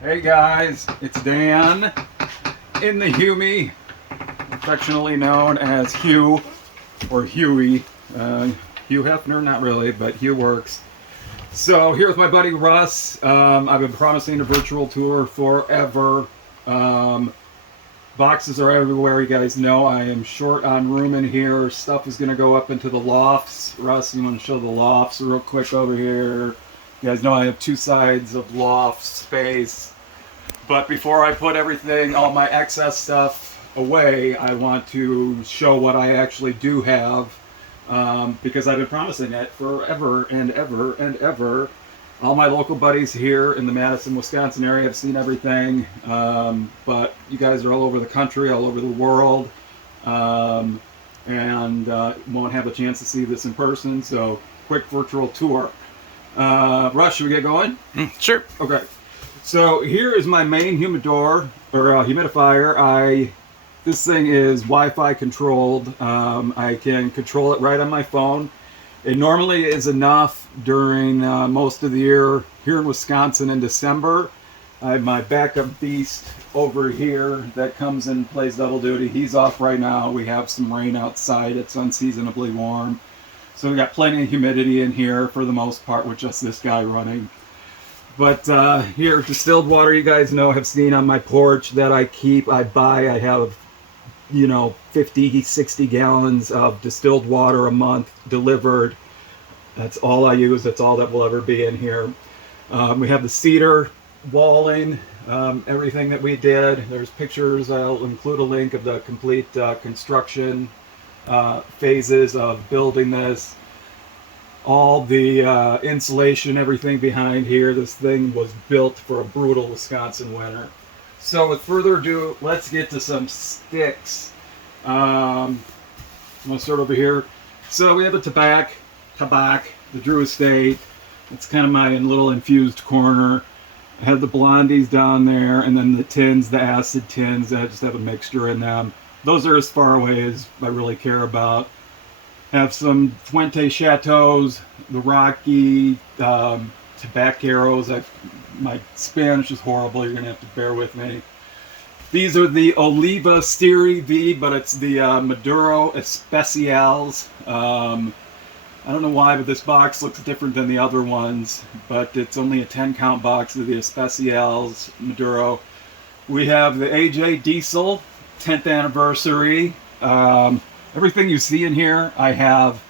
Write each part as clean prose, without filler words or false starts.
Hey guys, it's Dan in the Humi, affectionately known as Hugh or Huey. Hugh Hefner, not really, but Hugh works. So here with my buddy Russ. I've been promising a virtual tour forever. Boxes are everywhere, you guys know. I am short on room in here. Stuff is going to go up into the lofts. Russ, you want to show the lofts real quick over here? You guys know I have two sides of loft space. But before I put everything, all my excess stuff away, I want to show what I actually do have. Because I've been promising it forever and ever and ever. All my local buddies here in the Madison, Wisconsin area have seen everything. But you guys are all over the country, all over the world. And won't have a chance to see this in person. So, quick virtual tour. Russ, should we get going? Sure. Okay. So here is my main humidor or humidifier. This thing is Wi-Fi controlled. I can control it right on my phone. It normally is enough during most of the year here in Wisconsin in December. I have my backup beast over here that comes and plays double duty. He's off right now. We have some rain outside. It's unseasonably warm. So we got plenty of humidity in here for the most part with just this guy running. But here, distilled water, you guys know, have seen on my porch that I buy. I have, 50, 60 gallons of distilled water a month delivered. That's all I use. That's all that will ever be in here. We have the cedar walling, everything that we did. There's pictures. I'll include a link of the complete construction phases of building this. All the insulation, everything behind here. This thing was built for a brutal Wisconsin winter. So with further ado, let's get to some sticks. I'm going to start over here. So we have the tobacco, the Drew Estate. It's kind of my little infused corner. I have the blondies down there, and then the tins, the acid tins, that just have a mixture in them. Those are as far away as I really care about. Have some Fuente Chateaus, the Rocky, Tabaqueros. My Spanish is horrible. You're going to have to bear with me. These are the Oliva Stiri V, but it's the Maduro Especials. I don't know why, but this box looks different than the other ones, but it's only a 10-count box of the Especials Maduro. We have the AJ Diesel 10th anniversary. Everything you see in here, I have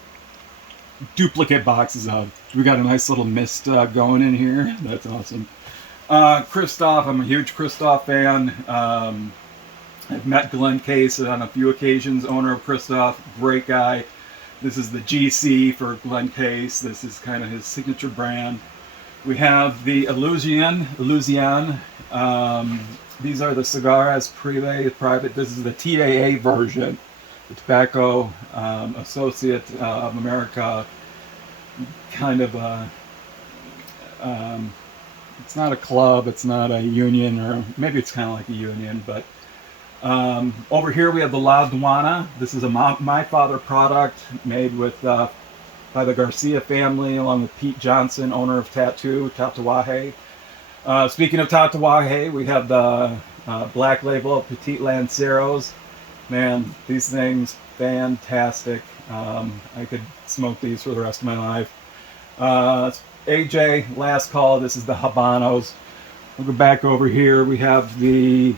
duplicate boxes of. We got a nice little mist going in here. That's awesome. Christoph, I'm a huge Christoph fan. I've met Glenn Case on a few occasions, owner of Christoph, great guy. This is the GC for Glenn Case. This is kind of his signature brand. We have the Illusion. These are the Cigar private. This is the TAA version. The Tobacco Associate of America, kind of it's not a club, it's not a union, or maybe it's kind of like a union, but over here we have the La Duana. This is a My Father product made with by the Garcia family, along with Pete Johnson, owner of Tatuaje. Speaking of Tatuaje, we have the Black Label Petite Lanceros. Man, these things, fantastic. I could smoke these for the rest of my life. AJ, last call. This is the Habanos. We'll go back over here. We have the,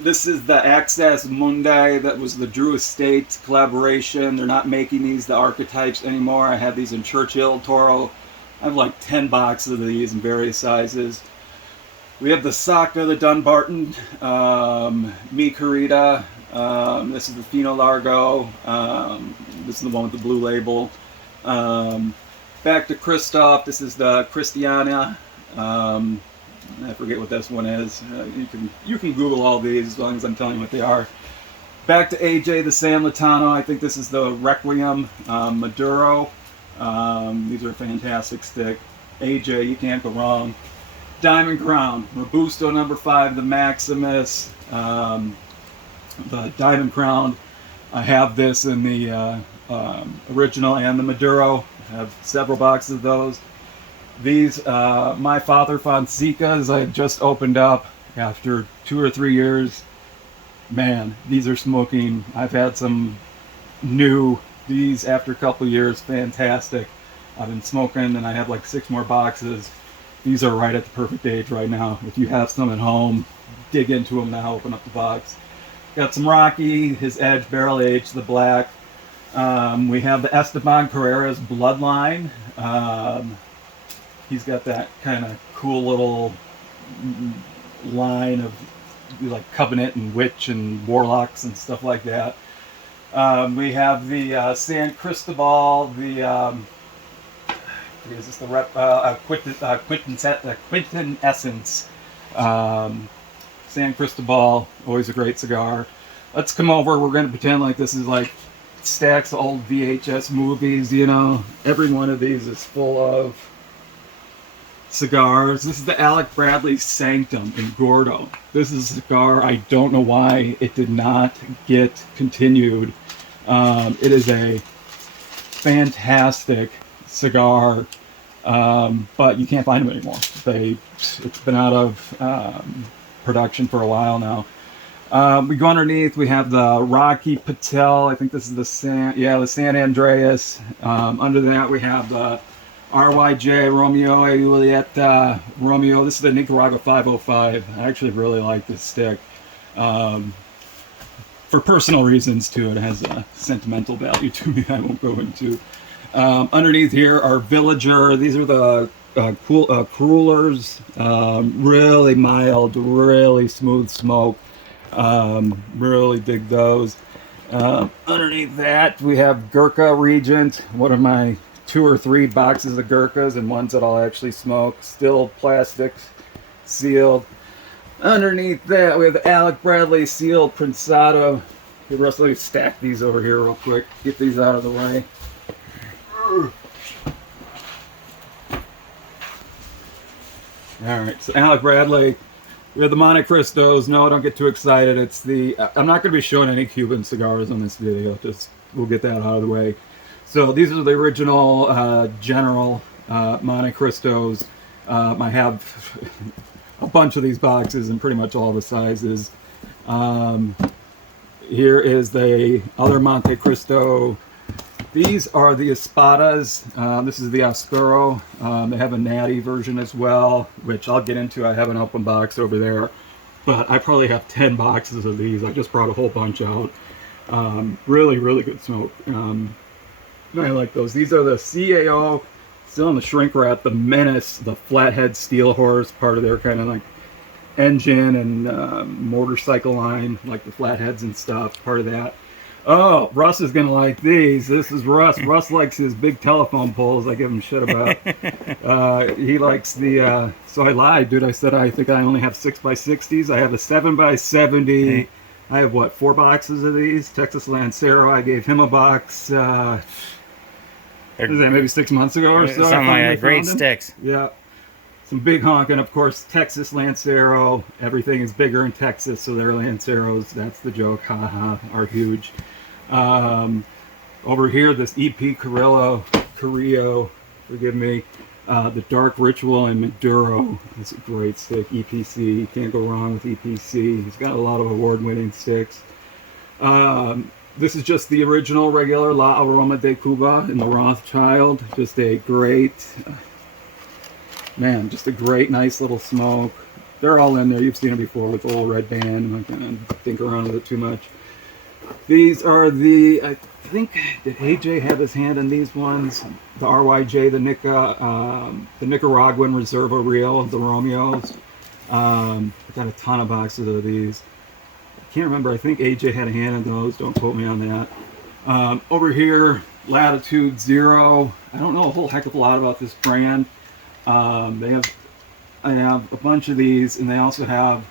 this is the Access Mundi. That was the Drew Estate collaboration. They're not making the archetypes anymore. I have these in Churchill, Toro. I have like 10 boxes of these in various sizes. We have the Saka, the Dunbarton, Mi Querida. This is the Fino Largo. This is the one with the blue label. Back to Christoph. This is the Christiana. I forget what this one is. You can Google all these as long as I'm telling you what they are. Back to AJ, the San Latano. I think this is the Requiem Maduro. These are a fantastic stick. AJ, you can't go wrong. Diamond Crown, Robusto number 5, the Maximus, the Diamond Crown. I have this in the original and the Maduro. I have several boxes of those. These, my Father Fonsecas, I just opened up after 2 or 3 years. Man, these are smoking. I've had some new, these after a couple of years, fantastic. I've been smoking and I have like 6 more boxes. These are right at the perfect age right now. If you have some at home, dig into them now, open up the box. Got some Rocky, his Edge barrel aged, the black. We have the Esteban Carrera's Bloodline. He's got that kind of cool little line of like Covenant and Witch and Warlocks and stuff like that. We have the San Cristobal, the is this the Quinton Essence. San Cristobal, always a great cigar. Let's come over. We're going to pretend like this is like stacks of old VHS movies, you know. Every one of these is full of cigars. This is the Alec Bradley Sanctum in Gordo. This is a cigar, I don't know why it did not get continued. It is a fantastic cigar, but you can't find them anymore. It's been out of production for a while now. We go underneath, we have the Rocky Patel. I think this is the San Andreas. Under that we have the RYJ Romeo y Julieta Romeo. This is the Nicaragua 505. I actually really like this stick. For personal reasons too. It has a sentimental value to me I won't go into. Underneath here are Villager. These are the Crullers. Really mild, really smooth smoke. Really dig those. Underneath that we have Gurkha Regent, one of my 2 or 3 boxes of Gurkhas and ones that I'll actually smoke. Still plastic, sealed. Underneath that we have the Alec Bradley sealed Prensado. Hey, Russ, let me stack these over here real quick. Get these out of the way. Alright, so Alec Bradley. We have the Monte Cristos. No, don't get too excited. It's the... I'm not going to be showing any Cuban cigars on this video. Just, we'll get that out of the way. So these are the original General Monte Cristos. I have a bunch of these boxes in pretty much all the sizes. Here is the other Monte Cristo. These are the Espadas. This is the Oscuro. They have a natty version as well, which I'll get into. I have an open box over there, but I probably have 10 boxes of these. I just brought a whole bunch out. Really, really good smoke. I like those. These are the CAO, still in the shrink wrap, the Menace, the Flathead Steel Horse, part of their kind of like engine and motorcycle line, like the flatheads and stuff, part of that. Oh, Russ is gonna like these. This is Russ. Russ likes his big telephone poles I give him shit about. He likes the, so I lied, dude. I said I think I only have 6x60s. I have a 7x70. I have, what, 4 boxes of these? Texas Lancero, I gave him a box, what is that, maybe 6 months ago or so? Something like that. Great sticks. Yeah. Some big honking, of course, Texas Lancero. Everything is bigger in Texas, so they're Lanceros. That's the joke. Haha, are huge. Over here, this EP Carrillo, forgive me. The Dark Ritual and Maduro. It's a great stick. EPC. Can't go wrong with EPC. He's got a lot of award-winning sticks. This is just the original regular La Aroma de Cuba in the Rothschild. Just a great, man, just a great, nice little smoke. They're all in there. You've seen it before with the old red band. I'm not going to think around with it too much. These are the, I think, did AJ have his hand in these ones? The RYJ, the Nicaraguan Reserva Real, the Romeos. I got a ton of boxes of these. I can't remember. I think AJ had a hand in those. Don't quote me on that. Over here, Latitude Zero. I don't know a whole heck of a lot about this brand. I have a bunch of these, and they also have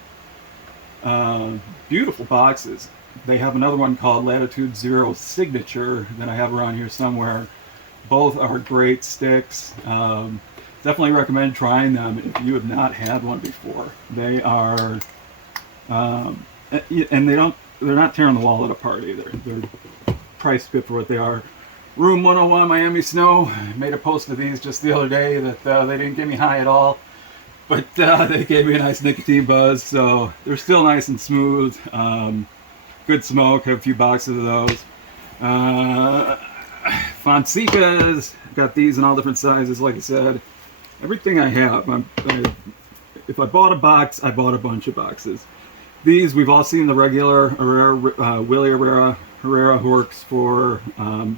beautiful boxes. They have another one called Latitude Zero Signature that I have around here somewhere. Both are great sticks. Definitely recommend trying them if you have not had one before. They are, and they're not tearing the wallet apart either. They're priced good for what they are. Room 101 Miami Snow. I made a post of these just the other day that they didn't get me high at all, but they gave me a nice nicotine buzz, so they're still nice and smooth. Good smoke, have a few boxes of those. Fonsecas, got these in all different sizes, like I said. Everything I have, if I bought a box, I bought a bunch of boxes. These, we've all seen the regular Herrera, Willie Herrera, who works for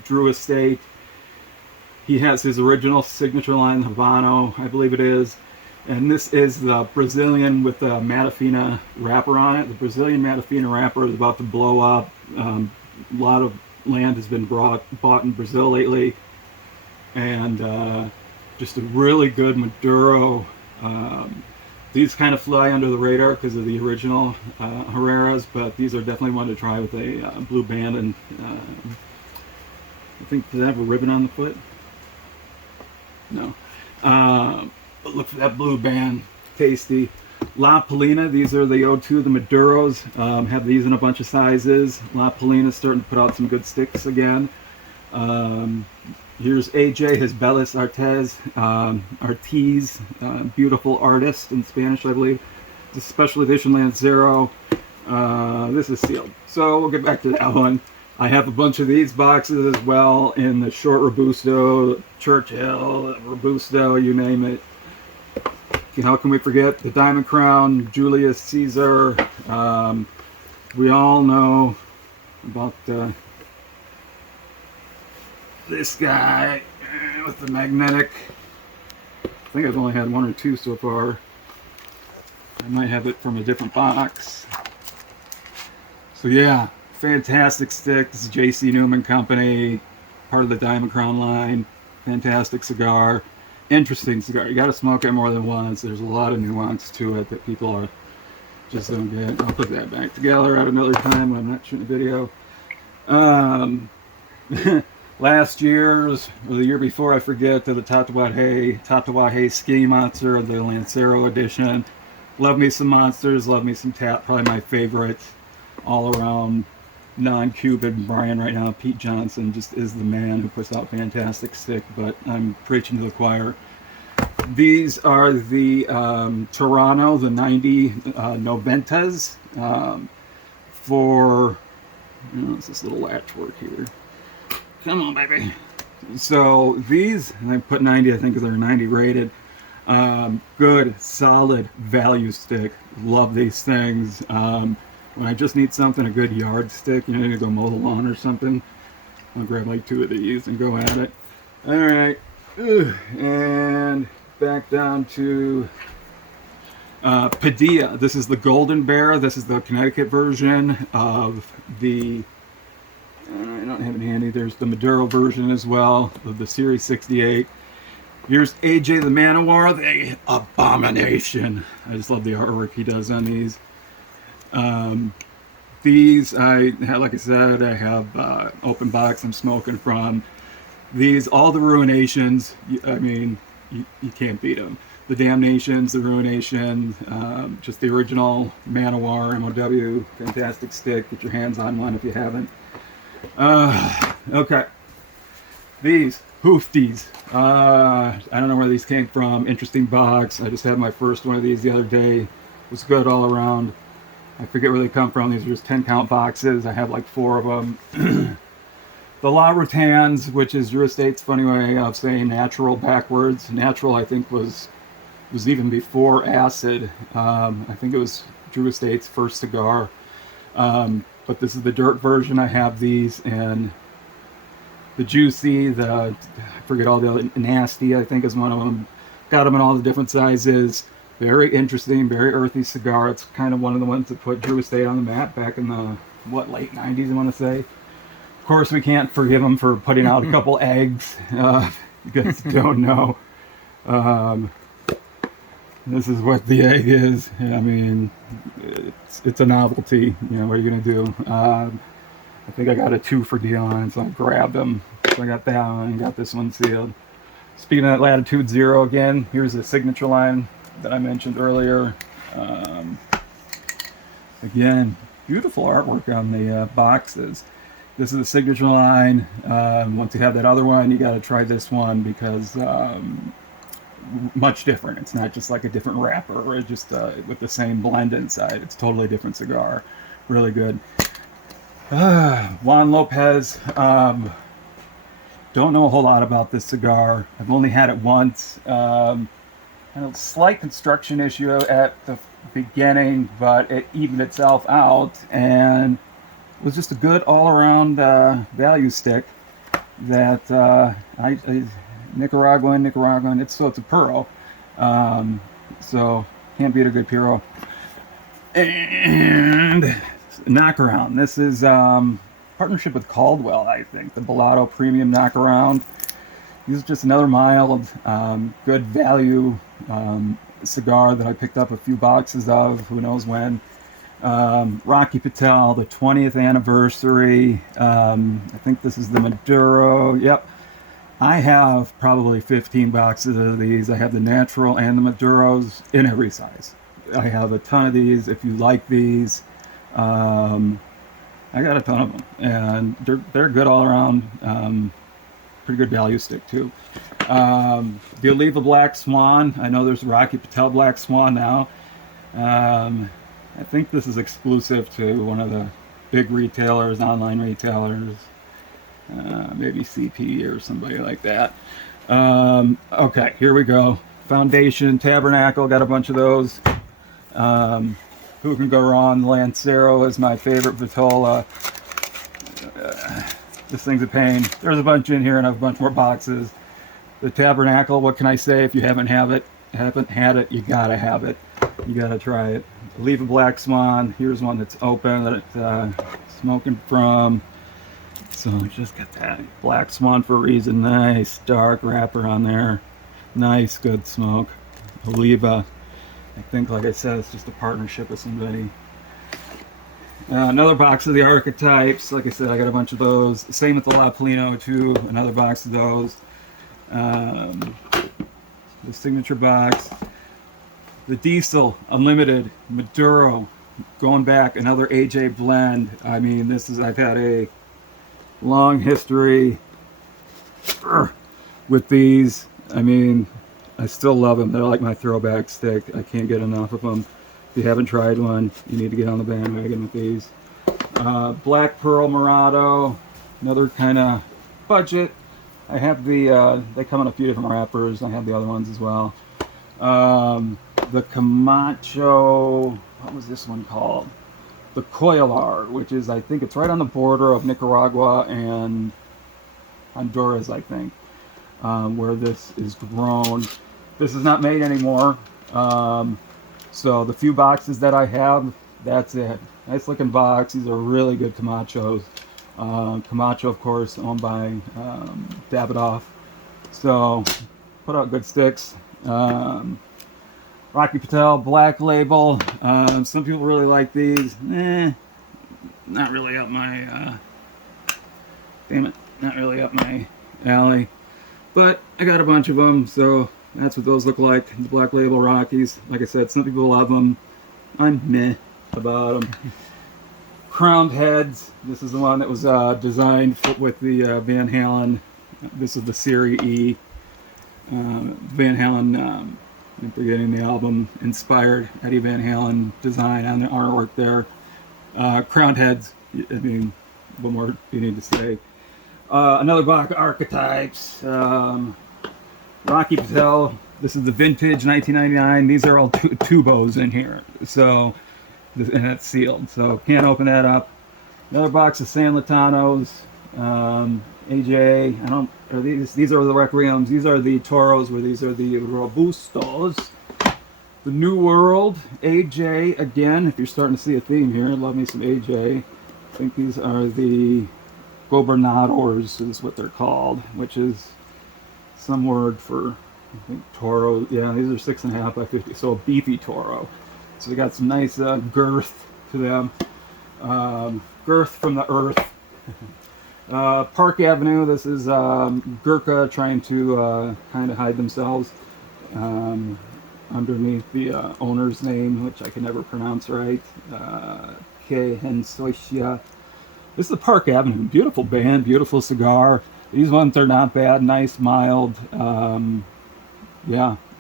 Drew Estate. He has his original signature line, Habano, I believe it is. And this is the Brazilian with the Matafina wrapper on it. The Brazilian Matafina wrapper is about to blow up. A lot of land has been bought in Brazil lately. And just a really good Maduro. These kind of fly under the radar because of the original Herreras, but these are definitely one to try with a blue band. And I think, does it have a ribbon on the foot? No. But look for that blue band. Tasty. La Polina, these are the O2, the Maduros. Have these in a bunch of sizes. La Polina's starting to put out some good sticks again. Here's AJ, his Belis Artiz, beautiful artist in Spanish, I believe. It's a special edition Lancero. This is sealed. So we'll get back to that one. I have a bunch of these boxes as well in the short Robusto, Churchill, Robusto, you name it. How can we forget the Diamond Crown, Julius Caesar? We all know about this guy with the magnetic. I think I've only had one or two so far. I might have it from a different box. So yeah, fantastic stick. This is J.C. Newman Company, part of the Diamond Crown line. Fantastic cigar. Interesting cigar. You got to smoke it more than once. There's a lot of nuance to it that people just don't get. I'll put that back together at another time when I'm not shooting a video. Last year's, or the year before, I forget, the Tatuaje Skinny Monster, the Lancero edition. Love me some monsters, love me some tap. Probably my favorite all around non-Cuban Brian right now. Pete Johnson just is the man who puts out fantastic stick, but I'm preaching to the choir. These are the Toronto, the 90 Noventas for, it's this little latch work here. Come on, baby. So these, and I put 90, I think, because they're 90 rated. Good, solid value stick. Love these things. When I just need something, a good yardstick, you know, to go mow the lawn or something, I'll grab like two of these and go at it. All right, and back down to Padilla. This is the Golden Bear. This is the Connecticut version of the, I don't have it handy, there's the Maduro version as well, of the Series 68. Here's AJ the Manowar, the Abomination. I just love the artwork he does on these. These, like I said, I have open box I'm smoking from. These, all the Ruinations, I mean, you can't beat them. The Damnations, the Ruination, just the original Manowar, MOW, fantastic stick. Get your hands on one if you haven't. Okay. These, Hoofties. I don't know where these came from. Interesting box. I just had my first one of these the other day. It was good all around. I forget where they come from. These are just 10 count boxes. I have like 4 of them. The La Rutans, which is Drew Estate's funny way of saying natural backwards. Natural, I think, was even before acid. I think it was Drew Estate's first cigar. But this is the dirt version. I have these and the juicy, I forget all the other, nasty, I think is one of them. Got them in all the different sizes. Very interesting, very earthy cigar. It's kind of one of the ones that put Drew Estate on the map back in the, late 90s, I want to say. Of course, we can't forgive him for putting out a couple eggs. You guys don't know. This is what the egg is. I mean, it's a novelty. You know, what are you going to do? I think I got a 2 for deal on it, so I grabbed them. So I got that one and got this one sealed. Speaking of that Latitude Zero again, here's the signature line that I mentioned earlier. Again, beautiful artwork on the boxes. This is the signature line. Once you have that other one, you got to try this one because much different. It's not just like a different wrapper or just with the same blend inside. It's totally different cigar. Really good. Juan Lopez. Don't know a whole lot about this cigar. I've only had it once. And a slight construction issue at the beginning, but it evened itself out and it was just a good all-around value stick that Nicaraguan. It's a Puro, so can't beat a good Puro. And knockaround. This is partnership with Caldwell, I think. The Bellotto Premium Knockaround. This is just another mild, good value cigar that I picked up a few boxes of. Who knows when? Rocky Patel, the 20th anniversary. I think this is the Maduro. Yep. I have probably 15 boxes of these. I have the natural and the Maduros in every size. I have a ton of these. If you like these, I got a ton of them, and they're good all around. Pretty good value stick too. The Oliva Black Swan. I know there's Rocky Patel Black Swan now. I think this is exclusive to one of the big retailers, online retailers, maybe CP or somebody like that. Okay, here we go. Foundation, Tabernacle, got a bunch of those. Who can go wrong? Lancero is my favorite Vitola. This thing's a pain. There's a bunch in here and I have a bunch more boxes. The Tabernacle, what can I say? If you haven't had it, you gotta have it. You gotta try it. Leave a Black Swan. Here's one that's open that it's smoking from. So just got that Black Swan for a reason. Nice dark wrapper on there. Nice, good smoke. Oliva. I think, like I said, it's just a partnership with somebody. Another box of the Archetypes. Like I said, I got a bunch of those. Same with the La Polino too. Another box of those. The signature box. The Diesel Unlimited Maduro. Going back, another AJ blend. I mean, I've had a long history with these. I mean, I still love them. They're like my throwback stick. I can't get enough of them. If you haven't tried one, you need to get on the bandwagon with these. Black Pearl Morado, another kind of budget. I have they come in a few different wrappers. I have the other ones as well. The Camacho, what was this one called? The Coilar, which is, I think it's right on the border of Nicaragua and Honduras, I think, where this is grown. This is not made anymore. So the few boxes that I have, that's it. Nice looking box. These are really good Camachos. Camacho, of course, owned by Davidoff. So put out good sticks. Rocky Patel Black Label. Some people really like these. Not really up my not really up my alley. But I got a bunch of them, so that's what those look like. The Black Label Rockies. Like I said, some people love them. I'm meh about them. Crowned Heads. This is the one that was designed with the Van Halen. This is the Series E. Van Halen, I'm forgetting the album, inspired Eddie Van Halen design on the artwork there. Crowned Heads. I mean, what more do you need to say? Another box of Archetypes. Rocky Patel. This is the vintage 1999. These are all tubos in here. So, and it's sealed. So can't open that up. Another box of San Latanos. AJ. These are the Requiems. These are the Toros, where these are the Robustos. The New World. AJ again. If you're starting to see a theme here, love me some AJ. I think these are the Gobernadors is what they're called, which is some word for, I think, Toro. Yeah, these are 6.5 by 50, so a beefy Toro. So they got some nice girth to them. Girth from the earth. Park Avenue. This is Gurkha trying to kind of hide themselves underneath the owner's name, which I can never pronounce right. Ke Hensoisia This is the Park Avenue. Beautiful band, beautiful cigar. These ones are not bad, nice, mild. Yeah,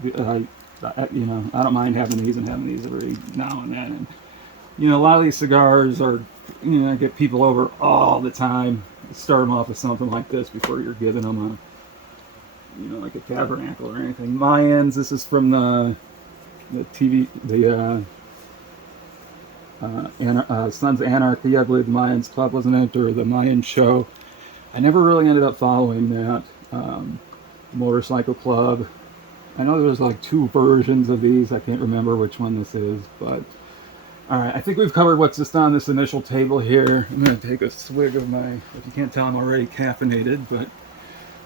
you know, I don't mind having these and having these every now and then. And, you know, a lot of these cigars are, you know, get people over all the time. Start them off with something like this before you're giving them a, you know, like a tabernacle or anything. Mayans. This is from the TV, Sons of Anarchy. I believe the Mayans Club wasn't it, or the Mayan Show. I never really ended up following that. Motorcycle Club. I know there's like 2 versions of these. I can't remember which one this is, but all right. I think we've covered what's just on this initial table here. I'm going to take a swig of my, if you can't tell, I'm already caffeinated, but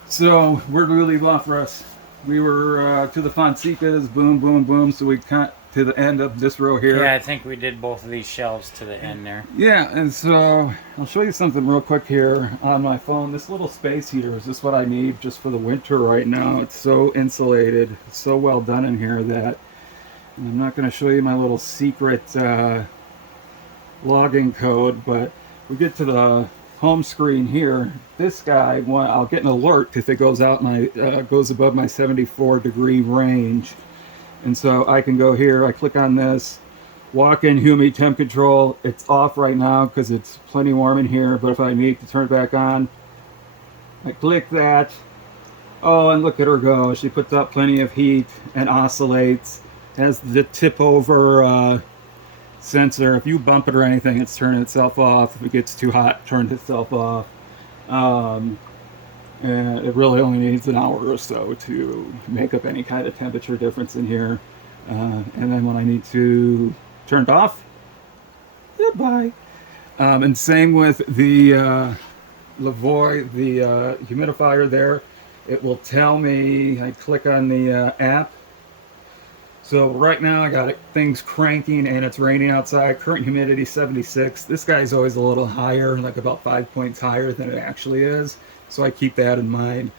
so where do we leave off, Russ? We were to the Fonsecas, boom, boom, boom. So we cut to the end of this row here. Yeah, I think we did both of these shelves to the end there. Yeah, and so I'll show you something real quick here on my phone. This little space heater is just what I need just for the winter right now. It's so insulated, it's so well done in here that I'm not going to show you my little secret login code, but we get to the home screen here. This guy, I'll get an alert if it goes out goes above my 74-degree range. And so I can go here, I click on this, walk in Humi temp control. It's off right now because it's plenty warm in here, but if I need to turn it back on, I click that. Oh, and look at her go. She puts up plenty of heat and oscillates. Has the tip over sensor. If you bump it or anything, it's turning itself off. If it gets too hot, it turns itself off. And it really only needs an hour or so to make up any kind of temperature difference in here. And then when I need to turn it off, goodbye. And same with the Lavoie, the humidifier there. It will tell me, I click on the app. So right now I got things cranking and it's raining outside. Current humidity 76. This guy's always a little higher, like about 5 points higher than it actually is. So I keep that in mind.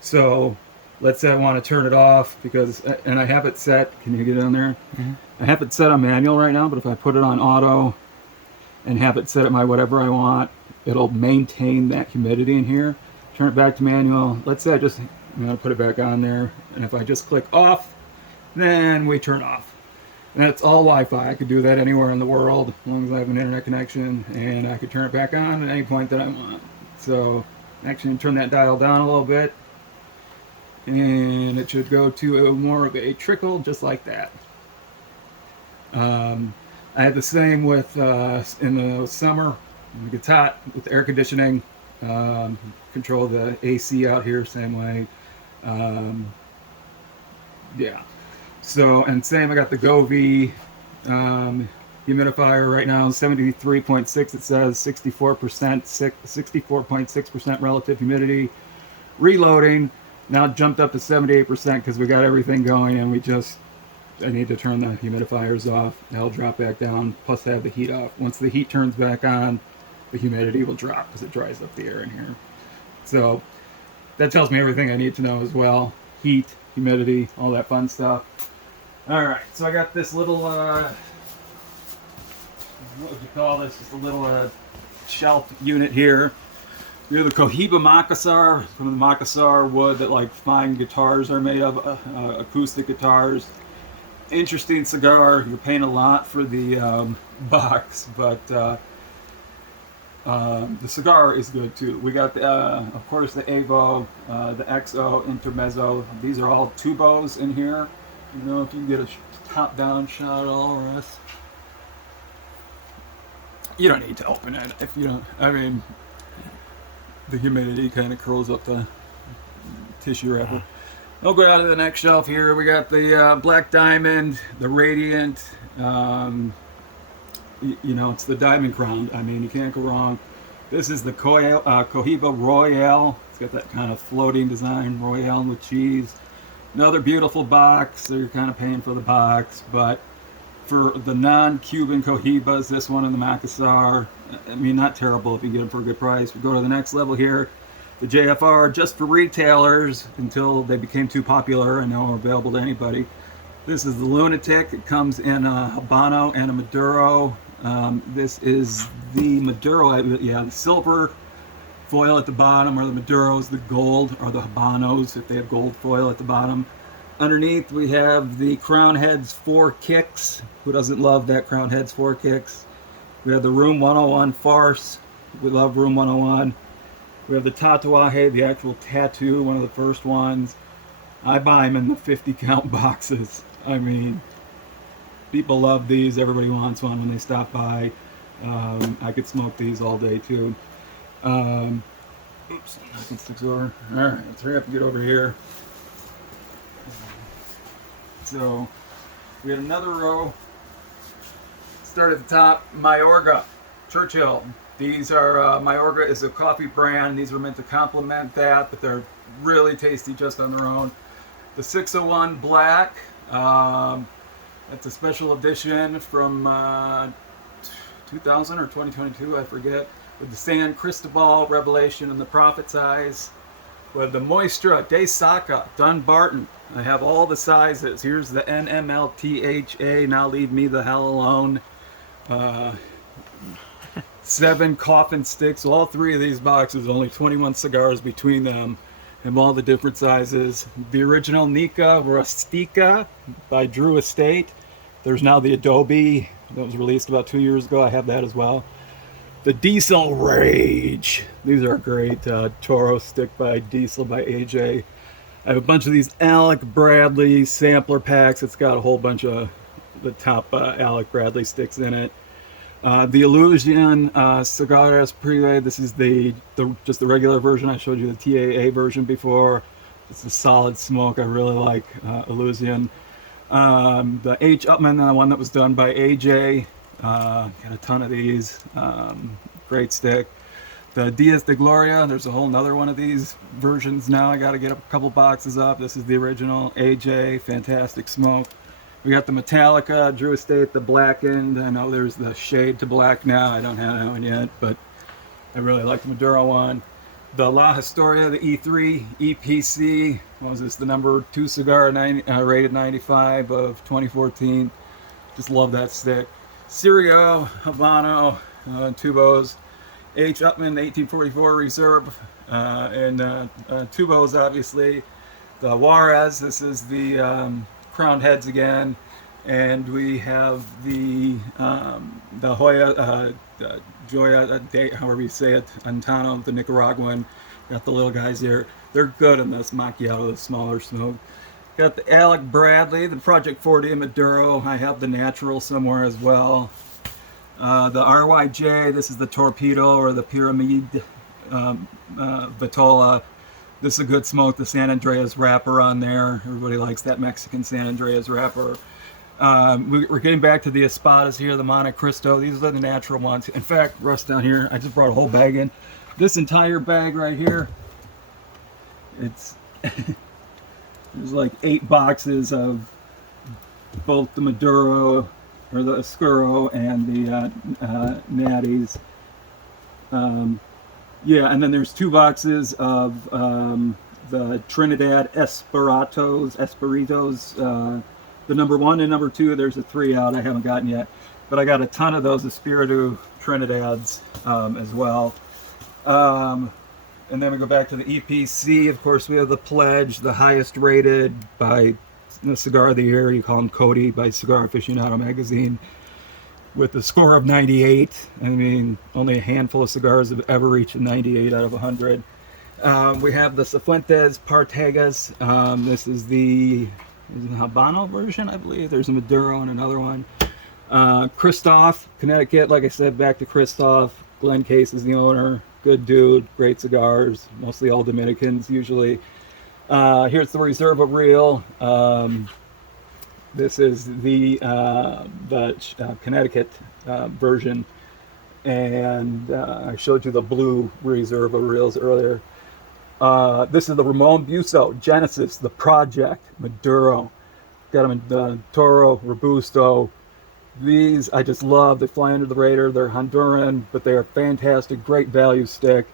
So let's say I want to turn it off because, and I have it set, can you get on there? Mm-hmm. I have it set on manual right now, but if I put it on auto and have it set at my whatever I want, it'll maintain that humidity in here. Turn it back to manual. Let's say I'm going to put it back on there. And if I just click off, then we turn off. And that's all Wi-Fi. I could do that anywhere in the world as long as I have an internet connection, and I could turn it back on at any point that I want. So actually turn that dial down a little bit, and it should go to more of a trickle, just like that. I had the same with in the summer when it gets hot with the air conditioning. Control the AC out here same way. Yeah. So, and same, I got the Govee humidifier right now, 73.6. It says 64.6% relative humidity. Reloading, now it jumped up to 78% because we got everything going, and I need to turn the humidifiers off. They'll drop back down, plus have the heat off. Once the heat turns back on, the humidity will drop because it dries up the air in here. So that tells me everything I need to know as well. Heat, humidity, all that fun stuff. All right, so I got this little, what would you call this? Just a little shelf unit here. We have the Cohiba Macassar, from the Macassar wood that like fine guitars are made of, acoustic guitars. Interesting cigar. You're paying a lot for the box, but the cigar is good too. We got, of course, the Evo, the XO, Intermezzo. These are all tubos in here. You know, if you can get a top-down shot of all of this. You don't need to open it if you don't. I mean, the humidity kind of curls up the tissue wrapper. I'll go down to the next shelf here. We got the Black Diamond, the Radiant. You know, it's the Diamond Crown. I mean, you can't go wrong. This is the Cohiba Royale. It's got that kind of floating design, Royale with cheese. Another beautiful box. So you're kind of paying for the box, but for the non-Cuban Cohibas, this one and the Macassar, I mean, not terrible if you get them for a good price. We go to the next level here. The JFR, just for retailers until they became too popular and now are available to anybody. This is the Lunatic. It comes in a Habano and a Maduro. This is the Maduro. Yeah, the silver foil at the bottom are the Maduros. The gold are the Habanos, if they have gold foil at the bottom. Underneath we have the Crown Heads 4 Kicks. Who doesn't love that Crown Heads 4 Kicks? We have the Room 101 Farce. We love Room 101. We have the Tatuaje, the actual tattoo, one of the first ones. I buy them in the 50 count boxes. I mean, people love these. Everybody wants one when they stop by. I could smoke these all day too. Oops, knocking sticks over. All right, let's hurry up and get over here. So we had another row. Start at the top. Mayorga, Churchill. These are Mayorga is a coffee brand. These were meant to complement that, but they're really tasty just on their own. The 601 Black. That's a special edition from 2000 or 2022, I forget. With the San Cristobal Revelation and the Prophet's Eyes. With the Moistra de Saka Dunbarton. I have all the sizes. Here's the NMLTHA. Now leave me the hell alone. 7 coffin sticks. All 3 of these boxes, only 21 cigars between them, and all the different sizes. The original Nika Rustica by Drew Estate. There's now the Adobe that was released about 2 years ago. I have that as well. The Diesel Rage. These are great. Toro stick by Diesel by AJ. I have a bunch of these Alec Bradley sampler packs. It's got a whole bunch of the top Alec Bradley sticks in it. The Illusion Cigar Privé. This is just the regular version. I showed you the TAA version before. It's a solid smoke. I really like Illusion. The H. Upman, the one that was done by AJ. Got a ton of these. Great stick. The Dias de Gloria. There's a whole nother one of these versions now. I got to get a couple boxes up. This is the original AJ. Fantastic smoke. We got the Metallica, Drew Estate, the blackened. I know there's the shade to black now. I don't have that one yet, but I really like the Maduro one. The La Historia, the E3 EPC. What was this? The number 2 cigar, rated 95 of 2014. Just love that stick. Sirio, Habano, Tubos. H. Upman, 1844 Reserve, and Tubos, obviously. The Juarez, this is the Crowned Heads again, and we have the Hoya, Joya, however you say it, Antano, the Nicaraguan. Got the little guys here. They're good in this macchiato, the smaller smoke. Got the Alec Bradley, the Project 40 Maduro. I have the natural somewhere as well. The RYJ, this is the Torpedo or the Pyramid Vitola. This is a good smoke, the San Andreas wrapper on there. Everybody likes that Mexican San Andreas wrapper. We're getting back to the Espadas here, the Monte Cristo. These are the natural ones. In fact, Russ down here, I just brought a whole bag in. This entire bag right here, it's there's like 8 boxes of both the Maduro, or the Oscuro, and the Natties. Yeah, and then there's 2 boxes of the Trinidad Esperitos, the number 1 and number 2. There's a 3 out I haven't gotten yet, but I got a ton of those Espiritu Trinidads as well. And then we go back to the EPC. Of course, we have the Pledge, the highest rated by the Cigar of the Year. You call him Cody by Cigar Aficionado magazine, with a score of 98. I mean, only a handful of cigars have ever reached a 98 out of 100. We have the Cifuentes Partegas. This is the Habano version, I believe. There's a Maduro and another one. Christoph, Connecticut. Like I said, back to Christoph. Glenn Case is the owner. Good dude. Great cigars. Mostly all Dominicans, usually. Here's the Reserva Real. This is the Connecticut version, and I showed you the blue Reserva Reals earlier. This is the Ramon Buso Genesis, the Project Maduro. Got them in the Toro, Robusto. These I just love. They fly under the radar. They're Honduran, but they are fantastic. Great value stick.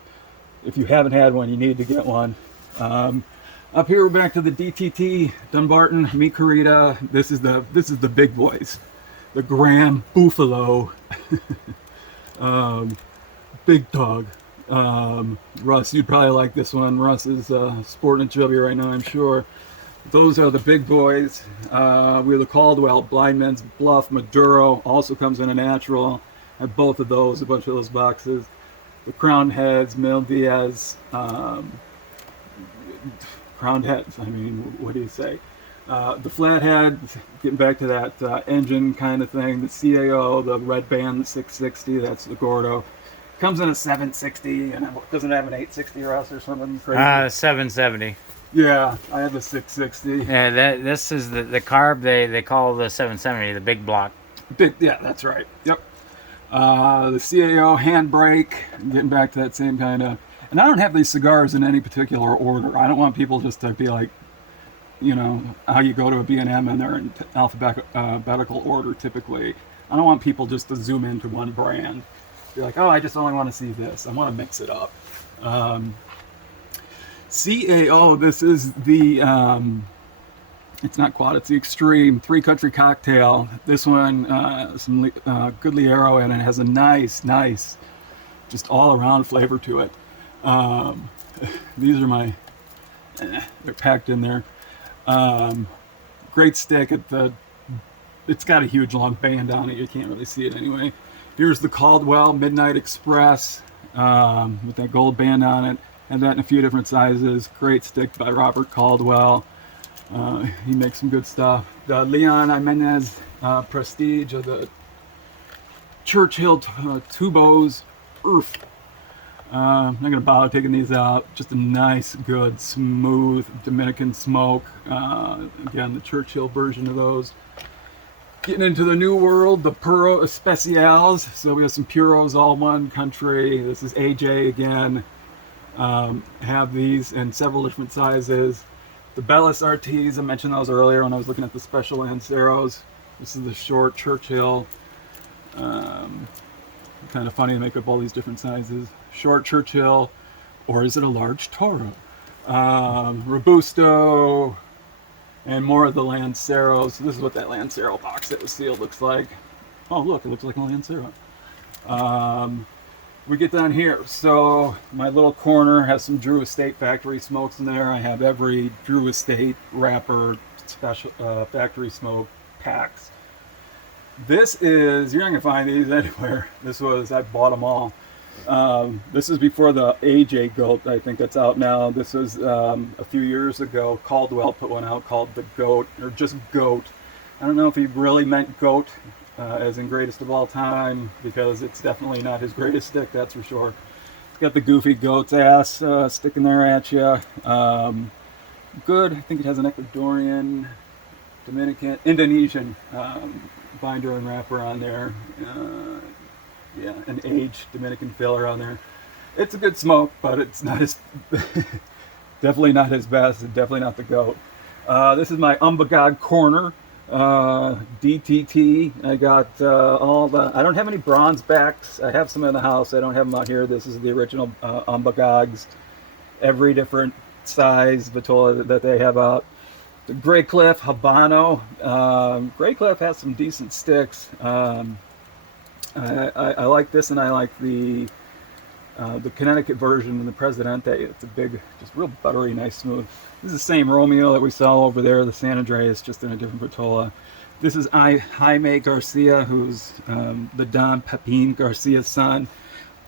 If you haven't had one, you need to get one. Up here, we're back to the DTT Dunbarton Mi Querida. This is the big boys. the Grand Buffalo. Big dog. Russ, you'd probably like this one. Russ is sporting a chubby right now, I'm sure. Those are the big boys. We have the Caldwell, Blind Man's Bluff, Maduro, also comes in a natural. I have both of those, a bunch of those boxes. The Crowned Heads, Mil Diaz, Crowned Heads, I mean, what do you say? The Flathead, getting back to that engine kind of thing. The CAO, the Red Band, the 660, that's the Gordo. Comes in a 760, and it doesn't have an 860 Russ or something crazy. 770. Yeah, I have the 660. Yeah, this is the carb they call the 770, the big block. Yeah, that's right. Yep. The CAO handbrake, getting back to that same kind of. And I don't have these cigars in any particular order. I don't want people just to be like, you know, how you go to a B&M and they're in alphabetical order typically. I don't want people just to zoom into one brand. Be like, oh, I just only want to see this. I want to mix it up. CAO, this is the, it's not quad, it's the Extreme 3 Country Cocktail. This one, some good Liero, and it has a nice, just all around flavor to it. These are my, they're packed in there. Great stick. It's got a huge long band on it. You can't really see it anyway. Here's the Caldwell Midnight Express with that gold band on it. And that in a few different sizes. Great stick by Robert Caldwell. He makes some good stuff. The Leon Jimenez Prestige of the Churchill Tubos. Oof. I'm not going to bother taking these out. Just a nice, good, smooth Dominican smoke. Again, the Churchill version of those. Getting into the new world, the Puro Especials. So we have some Puros, all one country. This is AJ again. Have these in several different sizes. The Bellis RTs, I mentioned those earlier when I was looking at the special Lanceros. This is the short Churchill. Kind of funny to make up all these different sizes. Short Churchill, or is it a large Toro? Robusto, and more of the Lanceros. This is what that Lancero box that was sealed looks like. Oh, look, it looks like a Lancero. We get down here. So my little corner has some Drew Estate factory smokes in there. I have every Drew Estate wrapper special factory smoke packs. This is, you're not gonna find these anywhere. I bought them all. This is before the AJ Goat, I think that's out now. This was a few years ago. Caldwell put one out called the Goat, or just Goat. I don't know if he really meant Goat as in greatest of all time, because it's definitely not his greatest stick, that's for sure. It's got the goofy goat's ass sticking there at you. Good, I think it has an Ecuadorian, Dominican, Indonesian binder and wrapper on there. Yeah, an aged Dominican filler on there. It's a good smoke, but it's not his, definitely not his best, and definitely not the Goat. This is my Umbagog corner. DTT. I got all the, I don't have any bronze backs. I have some in the house. I don't have them out here. This is the original Umbagogs. Every different size Vitola that they have out. The Grey Cliff Habano. Grey Cliff has some decent sticks. I like this, and I like the Connecticut version and the Presidente. It's a big, just real buttery, nice, smooth. This is the same Romeo that we saw over there, the San Andreas, just in a different Vitola. This is Jaime Garcia, who's the Don Pepin Garcia's son.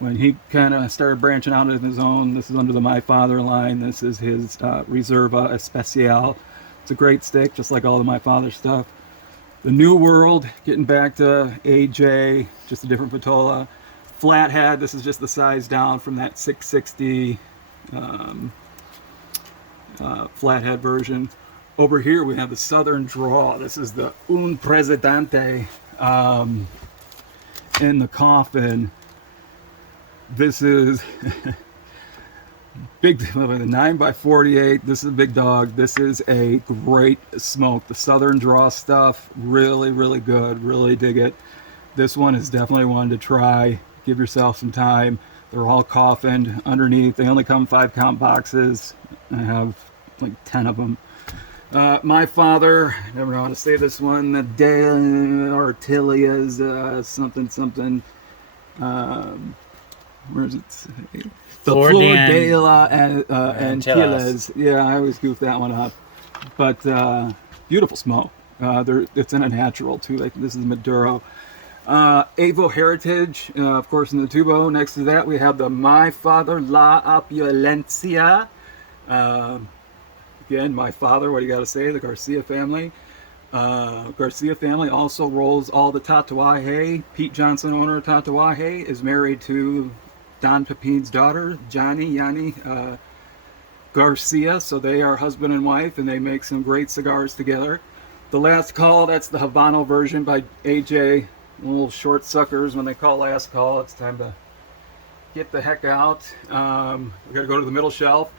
When he kind of started branching out on his own, this is under the My Father line. This is his Reserva Especial. It's a great stick, just like all the My Father stuff. The New World, getting back to AJ, just a different Vitola. Flathead, this is just the size down from that 660 flathead version. Over here we have the Southern Draw. This is the Un Presidente in the coffin. This is big, 9x48. This is a big dog. This is a great smoke. The Southern Draw stuff, really, really good. Really dig it. This one is definitely one to try. Give yourself some time. They're all coffined underneath. They only come 5-count boxes. I have like 10 of them. My father, I never know how to say this one, the De Ortelia's something something. Where is it? The Flor Flor de de la Antilles. Antilles. Yeah, I always goof that one up. But beautiful smoke. It's in a natural too. Like this is Maduro. Avo Heritage, of course, in the tubo. Next to that, we have the My Father La Opulencia. Again, my father, what do you got to say? The Garcia family. Garcia family also rolls all the Tatuaje. Pete Johnson, owner of Tatuaje, is married to Don Pepin's daughter, Yanni Garcia. So they are husband and wife, and they make some great cigars together. The Last Call, that's the Habano version by AJ. Little short suckers, when they call last call, it's time to get the heck out. We got to go to the middle shelf.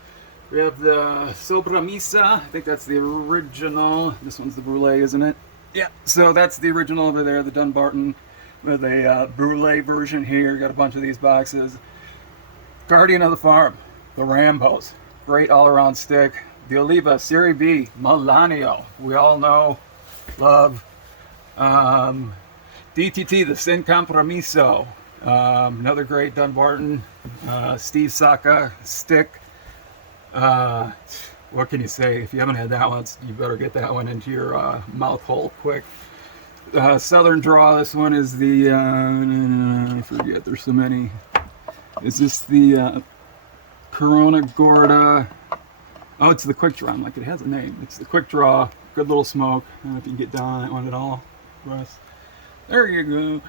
We have the Sobramisa. I think that's the original. This one's the Brulee, isn't it? Yeah. So that's the original over there, the Dunbarton, with a Brulee version here. Got a bunch of these boxes. Guardian of the Farm, the Rambos. Great all-around stick. The Oliva Serie B, Milanio. We all know, love. DTT, the Sin Compromiso. Another great Dunbarton. Steve Saka stick. What can you say? If you haven't had that one, you better get that one into your mouth hole quick. Southern Draw, this one is the, I forget, there's so many. Is this the Corona Gorda? Oh, it's the Quick Draw. I'm like, it has a name. It's the Quick Draw. Good little smoke. I don't know if you can get down on that one at all, Russ. There you go.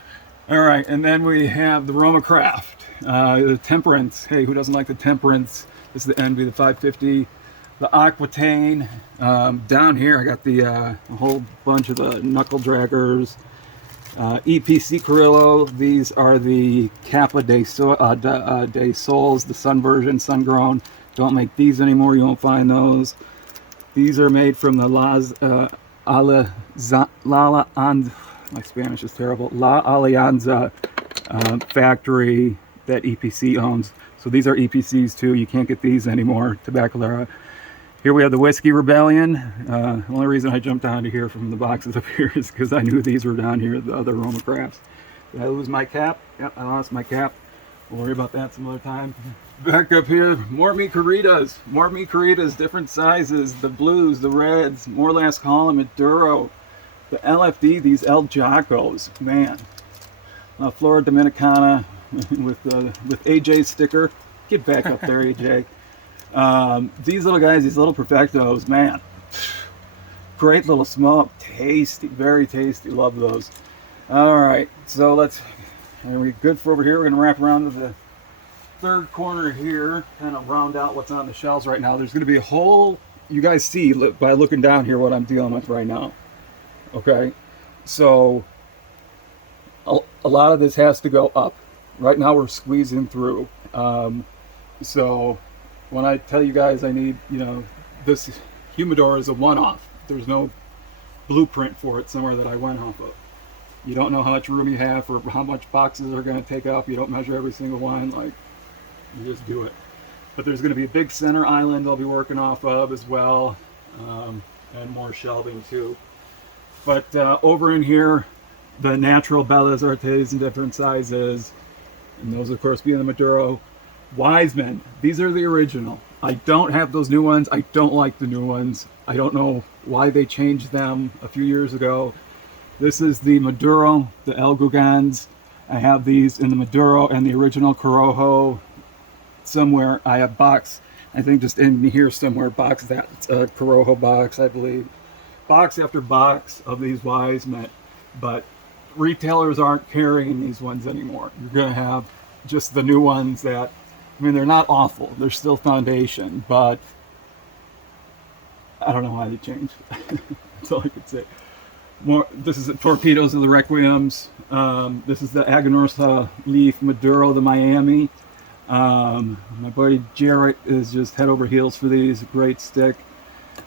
All right, and then we have the Roma Craft, the Temperance. Hey, who doesn't like the Temperance? This is the Envy, the 550, the Aquitaine. Down here, I got the a whole bunch of the Knuckle Draggers, EPC Carrillo. These are the Kappa de Sols, the Sun version, Sun Grown. Don't make these anymore. You won't find those. These are made from the my Spanish is terrible. La Alianza factory that EPC owns. So these are EPCs too. You can't get these anymore. Tabacalera. Here we have the Whiskey Rebellion. The only reason I jumped down to here from the boxes up here is because I knew these were down here, the other Roma Crafts. Did I lose my cap? Yep, I lost my cap. We'll worry about that some other time. Back up here, more Mi Queridas. More Mi Queridas, different sizes. The blues, the reds, more Last Call, Maduro. The LFD, these El Jacos, man. Flora Dominicana with AJ's sticker. Get back up there, AJ. These little guys, these little Perfectos, man. Great little smoke. Tasty, very tasty. Love those. All right, so are we good for over here? We're going to wrap around to the third corner here, kind of round out what's on the shelves right now. There's going to be a whole, you guys see by looking down here what I'm dealing with right now. Okay, so a lot of this has to go up. Right now we're squeezing through. So when I tell you guys I need, this Humidor is a one-off. There's no blueprint for it somewhere that I went off of. You don't know how much room you have or how much boxes are going to take up. You don't measure every single one. Like, you just do it. But there's going to be a big center island I'll be working off of as well, and more shelving too. But over in here, the natural Bellas Artes in different sizes, and those of course being the Maduro. Wiseman, these are the original. I don't have those new ones. I don't like the new ones. I don't know why they changed them a few years ago. This is the Maduro, the El Gugans. I have these in the Maduro and the original Corojo. Somewhere I have box, I think just in here somewhere, box that Corojo box, I believe. Box after box of these Wiseman, but retailers aren't carrying these ones anymore. You're going to have just the new ones that, I mean, they're not awful. They're still foundation, but I don't know why they changed. That's all I could say. This is the Torpedoes of the Requiems. This is the Aganorsa Leaf Maduro, the Miami. My buddy Jarrett is just head over heels for these. Great stick.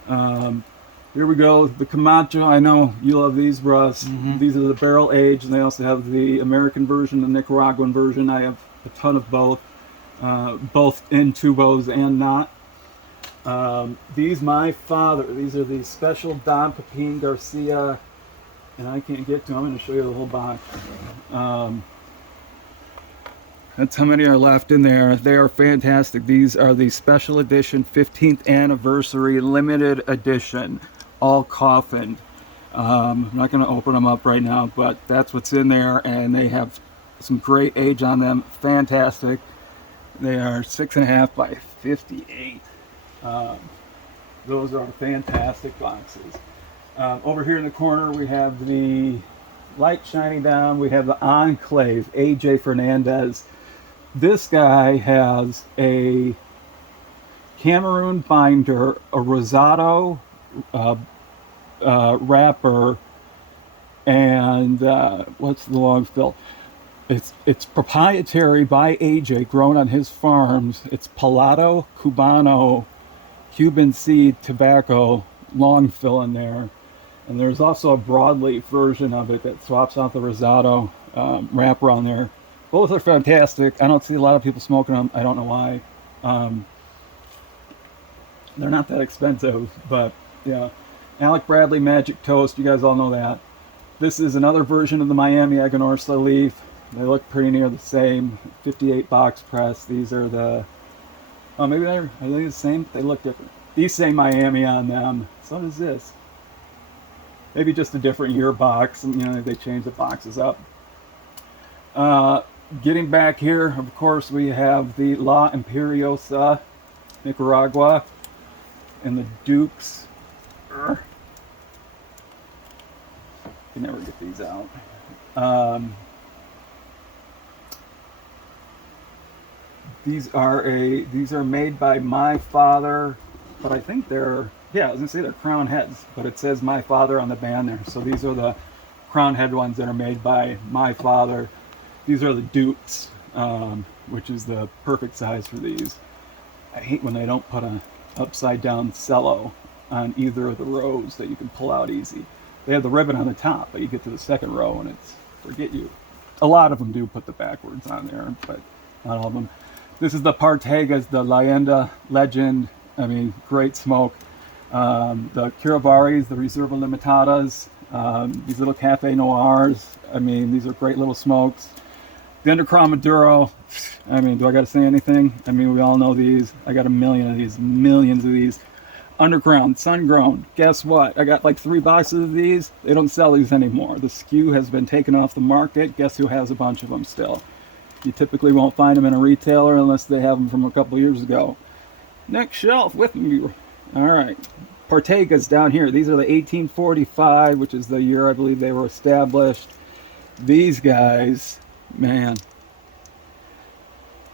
Here we go. The Camacho. I know you love these, Russ. Mm-hmm. These are the barrel aged, and they also have the American version, the Nicaraguan version. I have a ton of both in tubos and not. These are the special Don Pepin Garcia, and I can't get to them. I'm going to show you the whole box. That's how many are left in there. They are fantastic. These are the special edition 15th anniversary limited edition, all coffined. I'm not going to open them up right now, but that's what's in there, and they have some great age on them. Fantastic. They are 6.5 by 58. Those are fantastic boxes. Over here in the corner, we have the light shining down. We have the Enclave, AJ Fernandez. This guy has a Cameroon binder, a Rosado wrapper, and what's the long fill? It's proprietary by AJ, grown on his farms. It's Palado Cubano, Cuban seed tobacco long fill in there. And there's also a broadleaf version of it that swaps out the Rosado wrapper on there. Both are fantastic. I don't see a lot of people smoking them. I don't know why. They're not that expensive, but yeah. Alec Bradley Magic Toast, you guys all know that. This is another version of the Miami Aganorsa leaf. They look pretty near the same. 58 box press. These are the, oh, maybe are they the same? They look different. These say Miami on them. So does this. Maybe just a different year box. You know, they change the boxes up. Getting back here, of course, we have the La Imperiosa Nicaragua and the Dukes. You can never get these out. These are made by my father, but I think they're, yeah, I was gonna say they're crown heads, but it says my father on the band there. So these are the crown head ones that are made by my father. These are the Dukes, which is the perfect size for these. I hate when they don't put an upside down cello on either of the rows that you can pull out easy. They have the ribbon on the top, but you get to the second row and it's forget you. A lot of them do put the backwards on there, but not all of them. This is the Partegas, the Leyenda Legend. I mean, great smoke. The Curavaris, the Reserva Limitadas, these little Cafe Noirs. I mean, these are great little smokes. The Undercrown Maduro, I mean, do I got to say anything? I mean, we all know these. I got a million of these, millions of these. Underground, sun-grown. Guess what? I got like 3 boxes of these. They don't sell these anymore. The SKU has been taken off the market. Guess who has a bunch of them still? You typically won't find them in a retailer unless they have them from a couple years ago. Next shelf with me. All right. Partegas down here. These are the 1845, which is the year I believe they were established. These guys, man,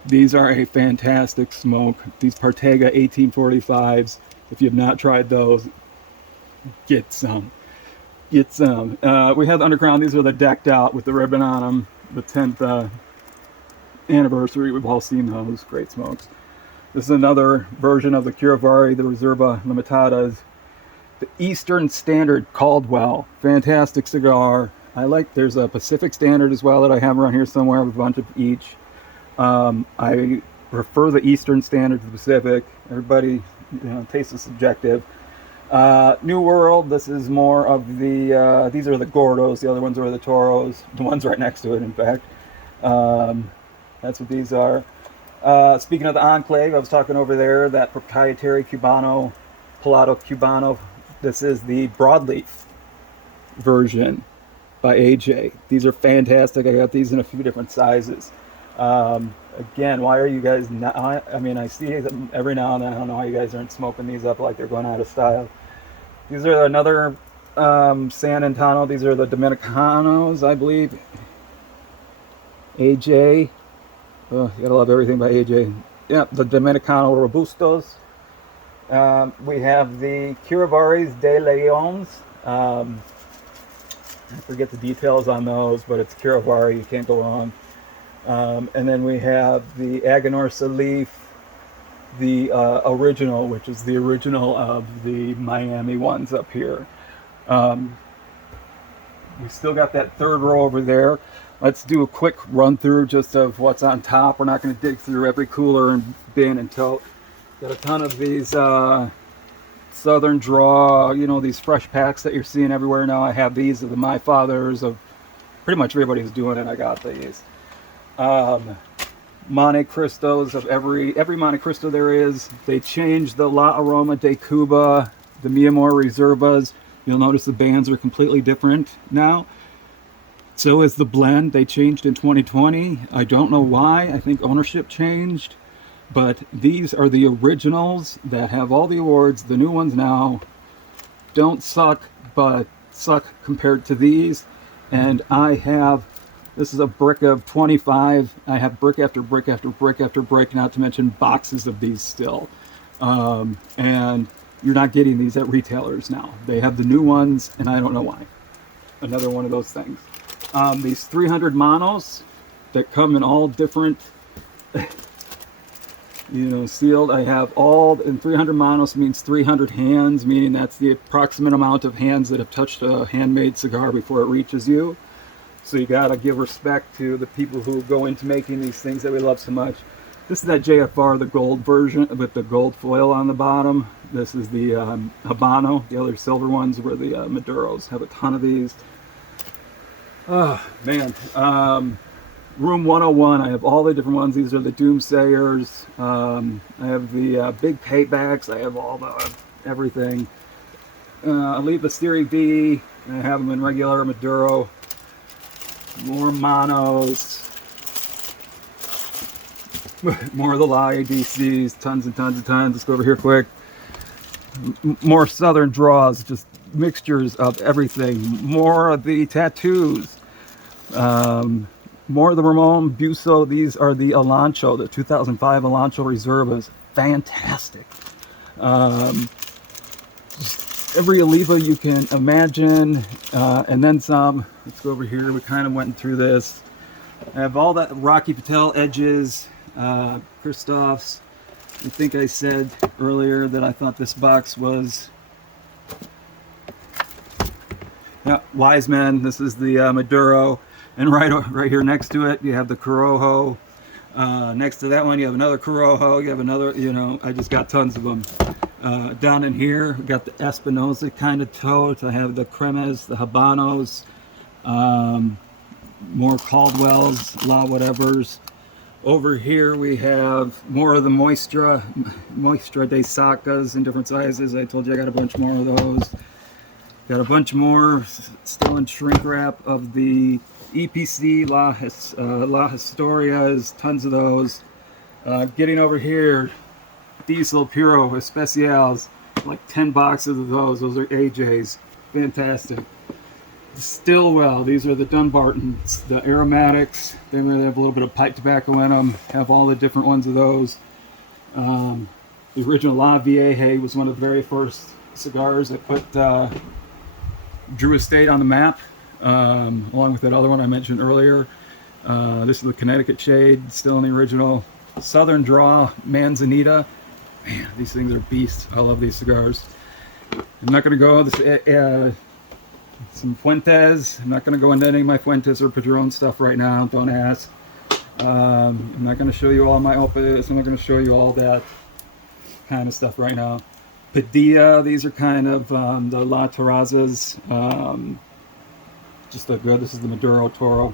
these are a fantastic smoke. These Partega 1845s. If you have not tried those, get some. Get some. We have the Underground. These are the decked out with the ribbon on them. The 10th anniversary. We've all seen those. Great smokes. This is another version of the Curavari, the Reserva Limitadas. The Eastern Standard Caldwell. Fantastic cigar. There's a Pacific Standard as well that I have around here somewhere with a bunch of each. I prefer the Eastern Standard to the Pacific. Everybody, taste is subjective. New World, this is more of the, these are the Gordos, the other ones are the Toros, the ones right next to it, in fact. That's what these are. Speaking of the Enclave, I was talking over there, that proprietary Cubano, Palado Cubano, this is the broadleaf version by AJ. These are fantastic. I got these in a few different sizes. Again, why are you guys not, I mean, I see them every now and then. I don't know why you guys aren't smoking these up like they're going out of style. These are another San Antano. These are the Dominicanos, I believe. AJ. Oh, you gotta love everything by AJ. Yep, the Dominicano Robustos. We have the Curavaris de Leones. I forget the details on those, but it's Curavari, you can't go wrong. And then we have the Aganorsa leaf, the original, which is the original of the Miami ones up here. We still got that third row over there. Let's do a quick run through just of what's on top. We're not going to dig through every cooler and bin and tote. Got a ton of these Southern Draw, you know, these fresh packs that you're seeing everywhere now. I have these of the My Fathers of pretty much everybody who's doing it. I got these. Monte Cristos of every Monte Cristo there is. They changed the La Aroma de Cuba, the Mi Amor Reservas. You'll notice the bands are completely different now. So is the blend. They changed in 2020. I don't know why. I think ownership changed. But these are the originals that have all the awards. The new ones now don't suck, but suck compared to these. And I have, this is a brick of 25. I have brick after brick after brick after brick, not to mention boxes of these still. And you're not getting these at retailers now. They have the new ones, and I don't know why. Another one of those things. These 300 monos that come in all different, you know, sealed. I have all, and 300 monos means 300 hands, meaning that's the approximate amount of hands that have touched a handmade cigar before it reaches you. So you gotta give respect to the people who go into making these things that we love so much. This is that JFR, the gold version with the gold foil on the bottom. This is the Habano. The other silver ones were the Maduros. Have a ton of these. Oh man. Room 101, I have all the different ones. These are the Doomsayers. I have the big paybacks. I have all the everything. I leave the Series B. I have them in regular Maduro. More monos. More of the La ADCs. Tons and tons and tons. Let's go over here quick. More Southern Draws. Just mixtures of everything. More of the tattoos. More of the Ramon Buso. These are the Alancho, the 2005 Alancho Reservas. Fantastic. Every Oliva you can imagine, and then some. Let's go over here. We kind of went through this. I have all that Rocky Patel edges, Christoph's. I think I said earlier that I thought this box was, yeah, Wise Men. This is the Maduro. And right here next to it, you have the Corojo. Next to that one, you have another Corojo. You have another, you know, I just got tons of them. Down in here, we got the Espinosa kind of tote. I have the Cremes, the Habanos, more Caldwells, La Whatevers. Over here, we have more of the Moistra de Sacas in different sizes. I told you I got a bunch more of those. Got a bunch more still in shrink wrap of the EPC La Historias, tons of those. Getting over here, Diesel Puro Especials, like 10 boxes of those. Those are AJs. Fantastic. Stillwell, these are the Dunbartons, the aromatics. They have a little bit of pipe tobacco in them. Have all the different ones of those. The original La Vieja was one of the very first cigars that put Drew Estate on the map, along with that other one I mentioned earlier. This is the Connecticut Shade, still in the original. Southern Draw Manzanita. Man, these things are beasts. I love these cigars. I'm not going to go this some Fuentes. I'm not going to go into any of my Fuentes or Padron stuff right now. Don't ask. I'm not going to show you all my Opus. I'm not going to show you all that kind of stuff right now. Padilla, these are kind of the La Terrazas. Just a good. This is the Maduro Toro.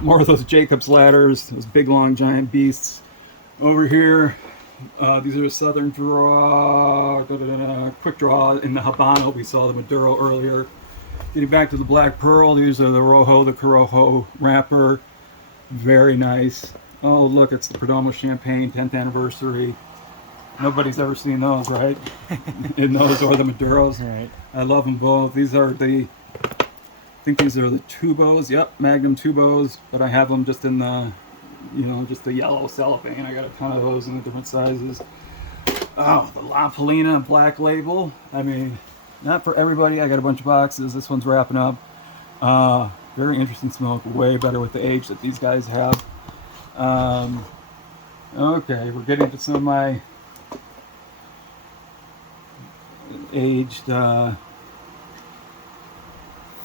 More of those Jacob's ladders, those big, long, giant beasts. Over here, these are Southern Draw, Quick Draw in the Habano. We saw the Maduro earlier. Getting back to the Black Pearl, these are the Rojo, the Corojo wrapper. Very nice. Oh, look, it's the Perdomo Champagne 10th anniversary. Nobody's ever seen those, right? In those or the Maduros. Right. I love them both. These are the, I think these are the Tubos. Yep, Magnum Tubos. But I have them just in the, you know, just the yellow cellophane. I got a ton of those in the different sizes. Oh, the La Polina Black Label. I mean, not for everybody. I got a bunch of boxes. This one's wrapping up. Very interesting smoke. Way better with the age that these guys have. Okay, we're getting to some of my aged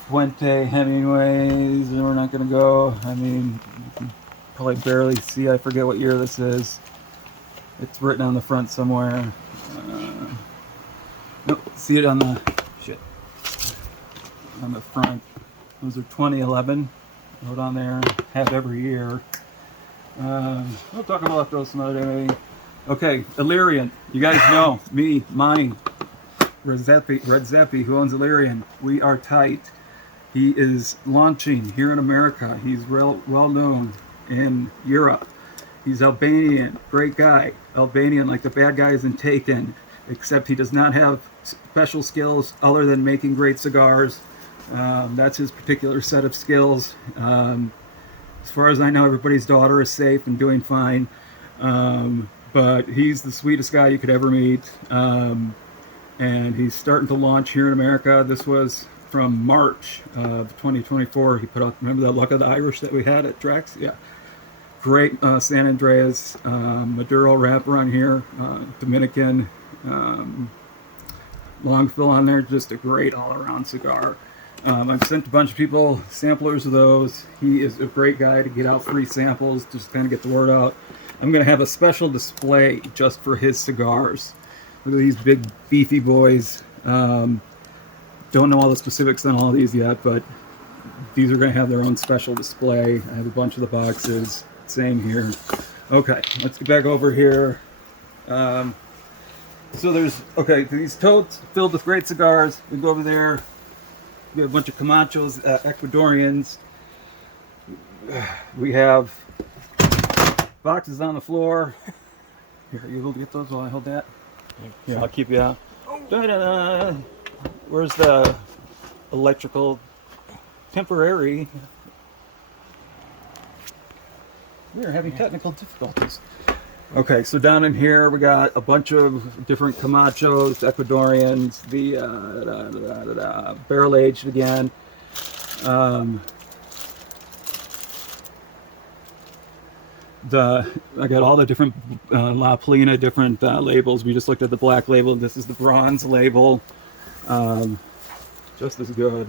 Fuente Hemingways, and we're not going to go. I mean, you can probably barely see. I forget what year this is. It's written on the front somewhere. Nope, see it on the on the front. Those are 2011. Wrote on there. Have every year. We'll talk about those some other day. Okay, Illyrian. You guys know me, mine. Red Zeppi, who owns Illyrian. We are tight. He is launching here in America. He's well known in Europe. He's Albanian, great guy. Albanian, like the bad guys in Taken, except he does not have special skills other than making great cigars. That's his particular set of skills. As far as I know, everybody's daughter is safe and doing fine. But he's the sweetest guy you could ever meet. And he's starting to launch here in America. This was from March of 2024. He put out, remember that Luck of the Irish that we had at Drax? Yeah. Great San Andreas Maduro wrapper on here. Dominican long fill on there. Just a great all-around cigar. I've sent a bunch of people samplers of those. He is a great guy to get out free samples, just kind of get the word out. I'm going to have a special display just for his cigars. Look at these big beefy boys. Don't know all the specifics on all these yet, but these are going to have their own special display. I have a bunch of the boxes. Same here. Okay, let's get back over here. So there's, okay, these totes filled with great cigars. We go over there. We have a bunch of Camachos, Ecuadorians. We have boxes on the floor. Here, are you able to get those while I hold that? Here, I'll keep you out. Da-da-da. Where's the electrical temporary? We're having technical difficulties. Okay, so down in here we got a bunch of different Camachos, Ecuadorians, the barrel aged again. I got all the different La Plina, different labels. We just looked at the black label. This is the bronze label. Just as good.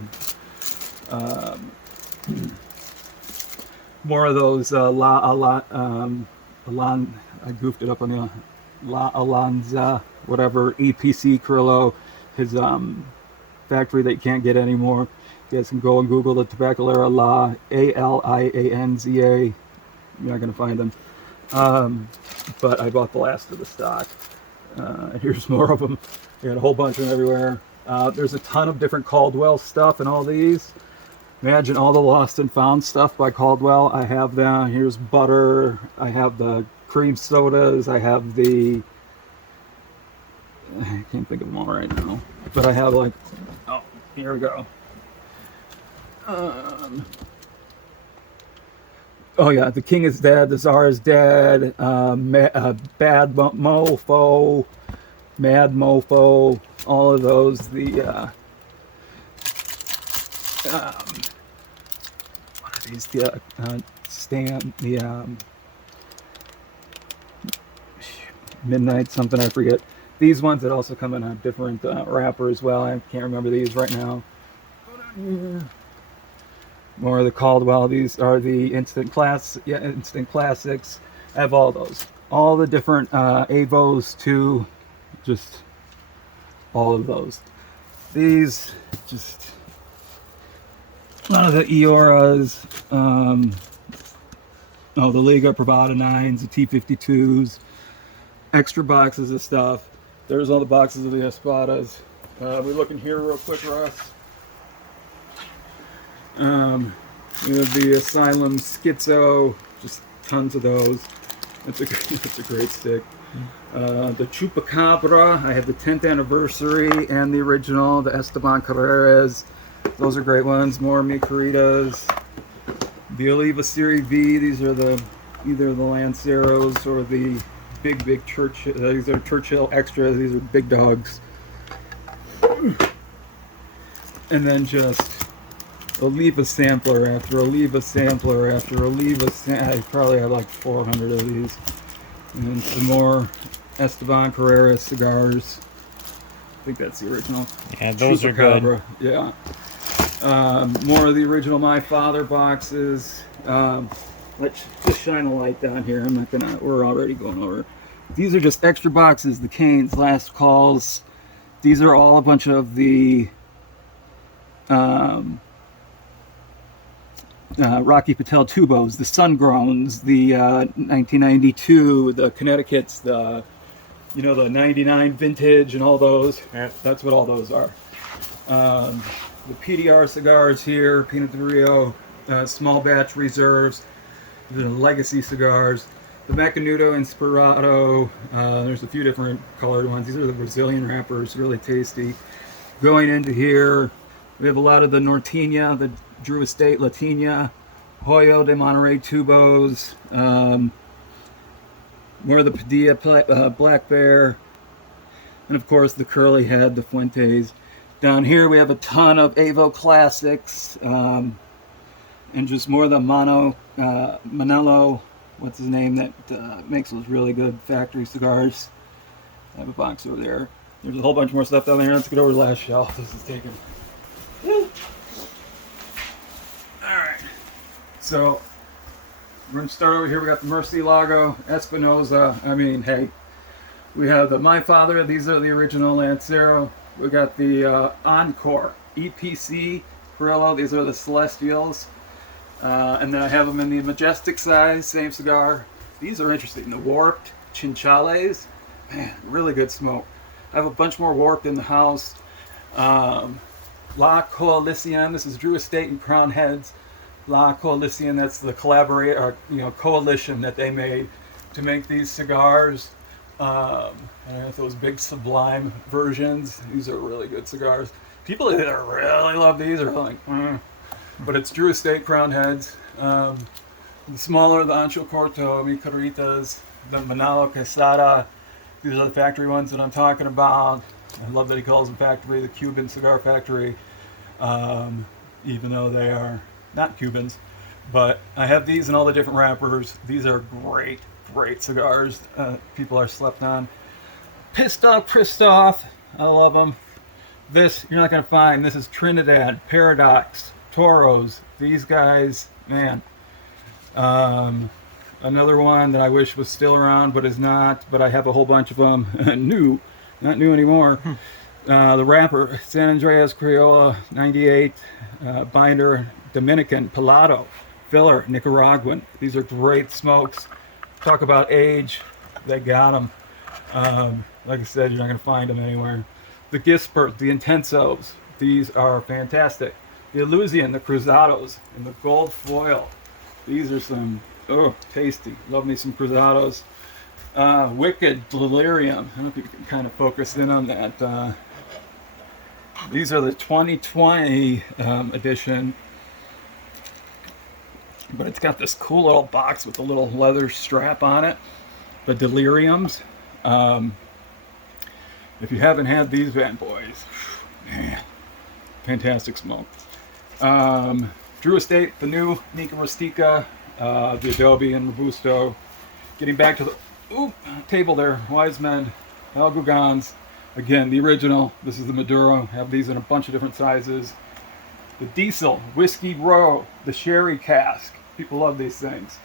More of those I goofed it up on the La Alonza, whatever, EPC Crillo, his factory that you can't get anymore. You guys can go and Google the Tabacalera La, Alianza. You're not going to find them. But I bought the last of the stock. Here's more of them. I got a whole bunch of them everywhere. There's a ton of different Caldwell stuff in all these. Imagine all the lost and found stuff by Caldwell. I have them. Here's butter. I have the cream sodas. I have the... I can't think of them all right now. But I have like... Oh, here we go. Oh yeah, the king is dead. The czar is dead. Bad mofo. Mad mofo. All of those. The... what are these? The midnight something, I forget. These ones that also come in a different wrapper as well. I can't remember these right now. More of the Caldwell. These are the instant classics. I have all those. All the different Avos too. Just all of those. These just... A lot of the Ioras, the Liga Privada 9s, the T52s, extra boxes of stuff. There's all the boxes of the Espadas. We're looking here real quick, Russ. We have the Asylum Schizo, just tons of those. It's a great stick. The Chupacabra, I have the 10th anniversary and the original, the Esteban Carreras. Those are great ones. More Micaritas. The Oliva Series V. These are either the Lanceros or the big Churchill. These are Churchill Extras. These are big dogs. And then just Oliva sampler after Oliva sampler after Oliva. I probably have like 400 of these. And then some more Esteban Carreras cigars. I think that's the original. Yeah, those are good. Yeah. More of the original My Father boxes. Let's just shine a light down here. I'm not gonna. We're already going over. These are just extra boxes, the Canes, Last Calls. These are all a bunch of the Rocky Patel Tubos, the Sungrowns, the 1992, the Connecticut's, the the 99 vintage and all those. Yep. That's what all those are. The PDR cigars here, Pinot de Rio, small batch reserves, the legacy cigars, the Macanudo Inspirado. There's a few different colored ones. These are the Brazilian wrappers, really tasty. Going into here, we have a lot of the Nortinha, the Drew Estate Latina, Hoyo de Monterey Tubos, more of the Padilla Black Bear, and of course the Curly Head, the Fuentes. Down here we have a ton of Evo Classics, and just more of the Manello, what's his name, that makes those really good factory cigars. I have a box over there. There's a whole bunch more stuff down there. Let's get over to the last shelf. This is taken. Alright, so we're going to start over here. We got the Murcielago, Espinosa. I mean, hey, we have the My Father. These are the original Lancero. We got the Encore, EPC, Perillo. These are the Celestials. And then I have them in the Majestic size, same cigar. These are interesting. The Warped Chinchales. Man, really good smoke. I have a bunch more Warped in the house. La Coalition, this is Drew Estate and Crown Heads. La Coalition, that's the coalition that they made to make these cigars. I don't know if those big Sublime versions. These are really good cigars. People that really love these are like, but it's Drew Estate Crown Heads. The smaller, the Ancho Corto, Mi Caritas, the Manalo Quesada. These are the factory ones that I'm talking about. I love that he calls them factory, the Cuban cigar factory, even though they are not Cubans. But I have these in all the different wrappers. These are great, great cigars. People are slept on. Pissed Off, I love them. This, you're not going to find. This is Trinidad, Paradox, Toros. These guys, man. Another one that I wish was still around, but is not. But I have a whole bunch of them. New. Not new anymore. The wrapper, San Andreas Criolla, 98, binder, Dominican, Pilado, filler, Nicaraguan. These are great smokes. Talk about age, they got them. Like I said, you're not going to find them anywhere. The Gispert, the Intensos, these are fantastic. The Illusion, the Cruzados, and the gold foil. These are some, tasty. Love me some Cruzados. Wicked Delirium. I don't know if you can kind of focus in on that. These are the 2020 edition, but it's got this cool little box with a little leather strap on it. The Deliriums. If you haven't had these bad boys, man, fantastic smoke. Drew Estate, the new Nica Rustica, the Adobe and Robusto. Getting back to the table there, Wise Men, El Gugans. Again, the original. This is the Maduro. Have these in a bunch of different sizes. The Diesel, Whiskey Row, the Sherry Cask. People love these things.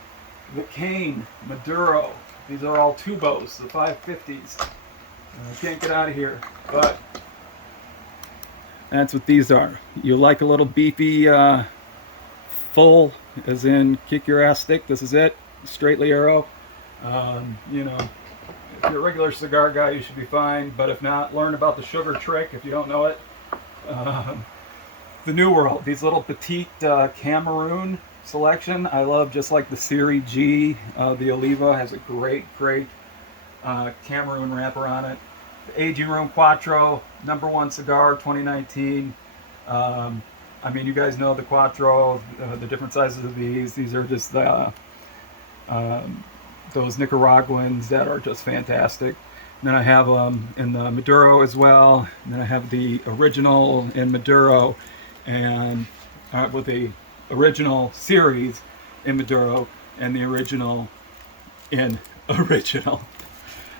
The Cane, Maduro. These are all Tubos, the 550s. I can't get out of here, but that's what these are. You like a little beefy, full, as in kick your ass stick. This is it. Straight Liero. If you're a regular cigar guy, you should be fine. But if not, learn about the sugar trick if you don't know it. The New World, these little petite Cameroon selection. I love, just like the Serie G. The Oliva has a great Cameroon wrapper on it. The Aging Room Quattro, #1 cigar, 2019. You guys know the Quattro, the different sizes of these. These are just the those Nicaraguans that are just fantastic. And then I have them in the Maduro as well. And then I have the original in Maduro, and with the original series in Maduro and the original in original.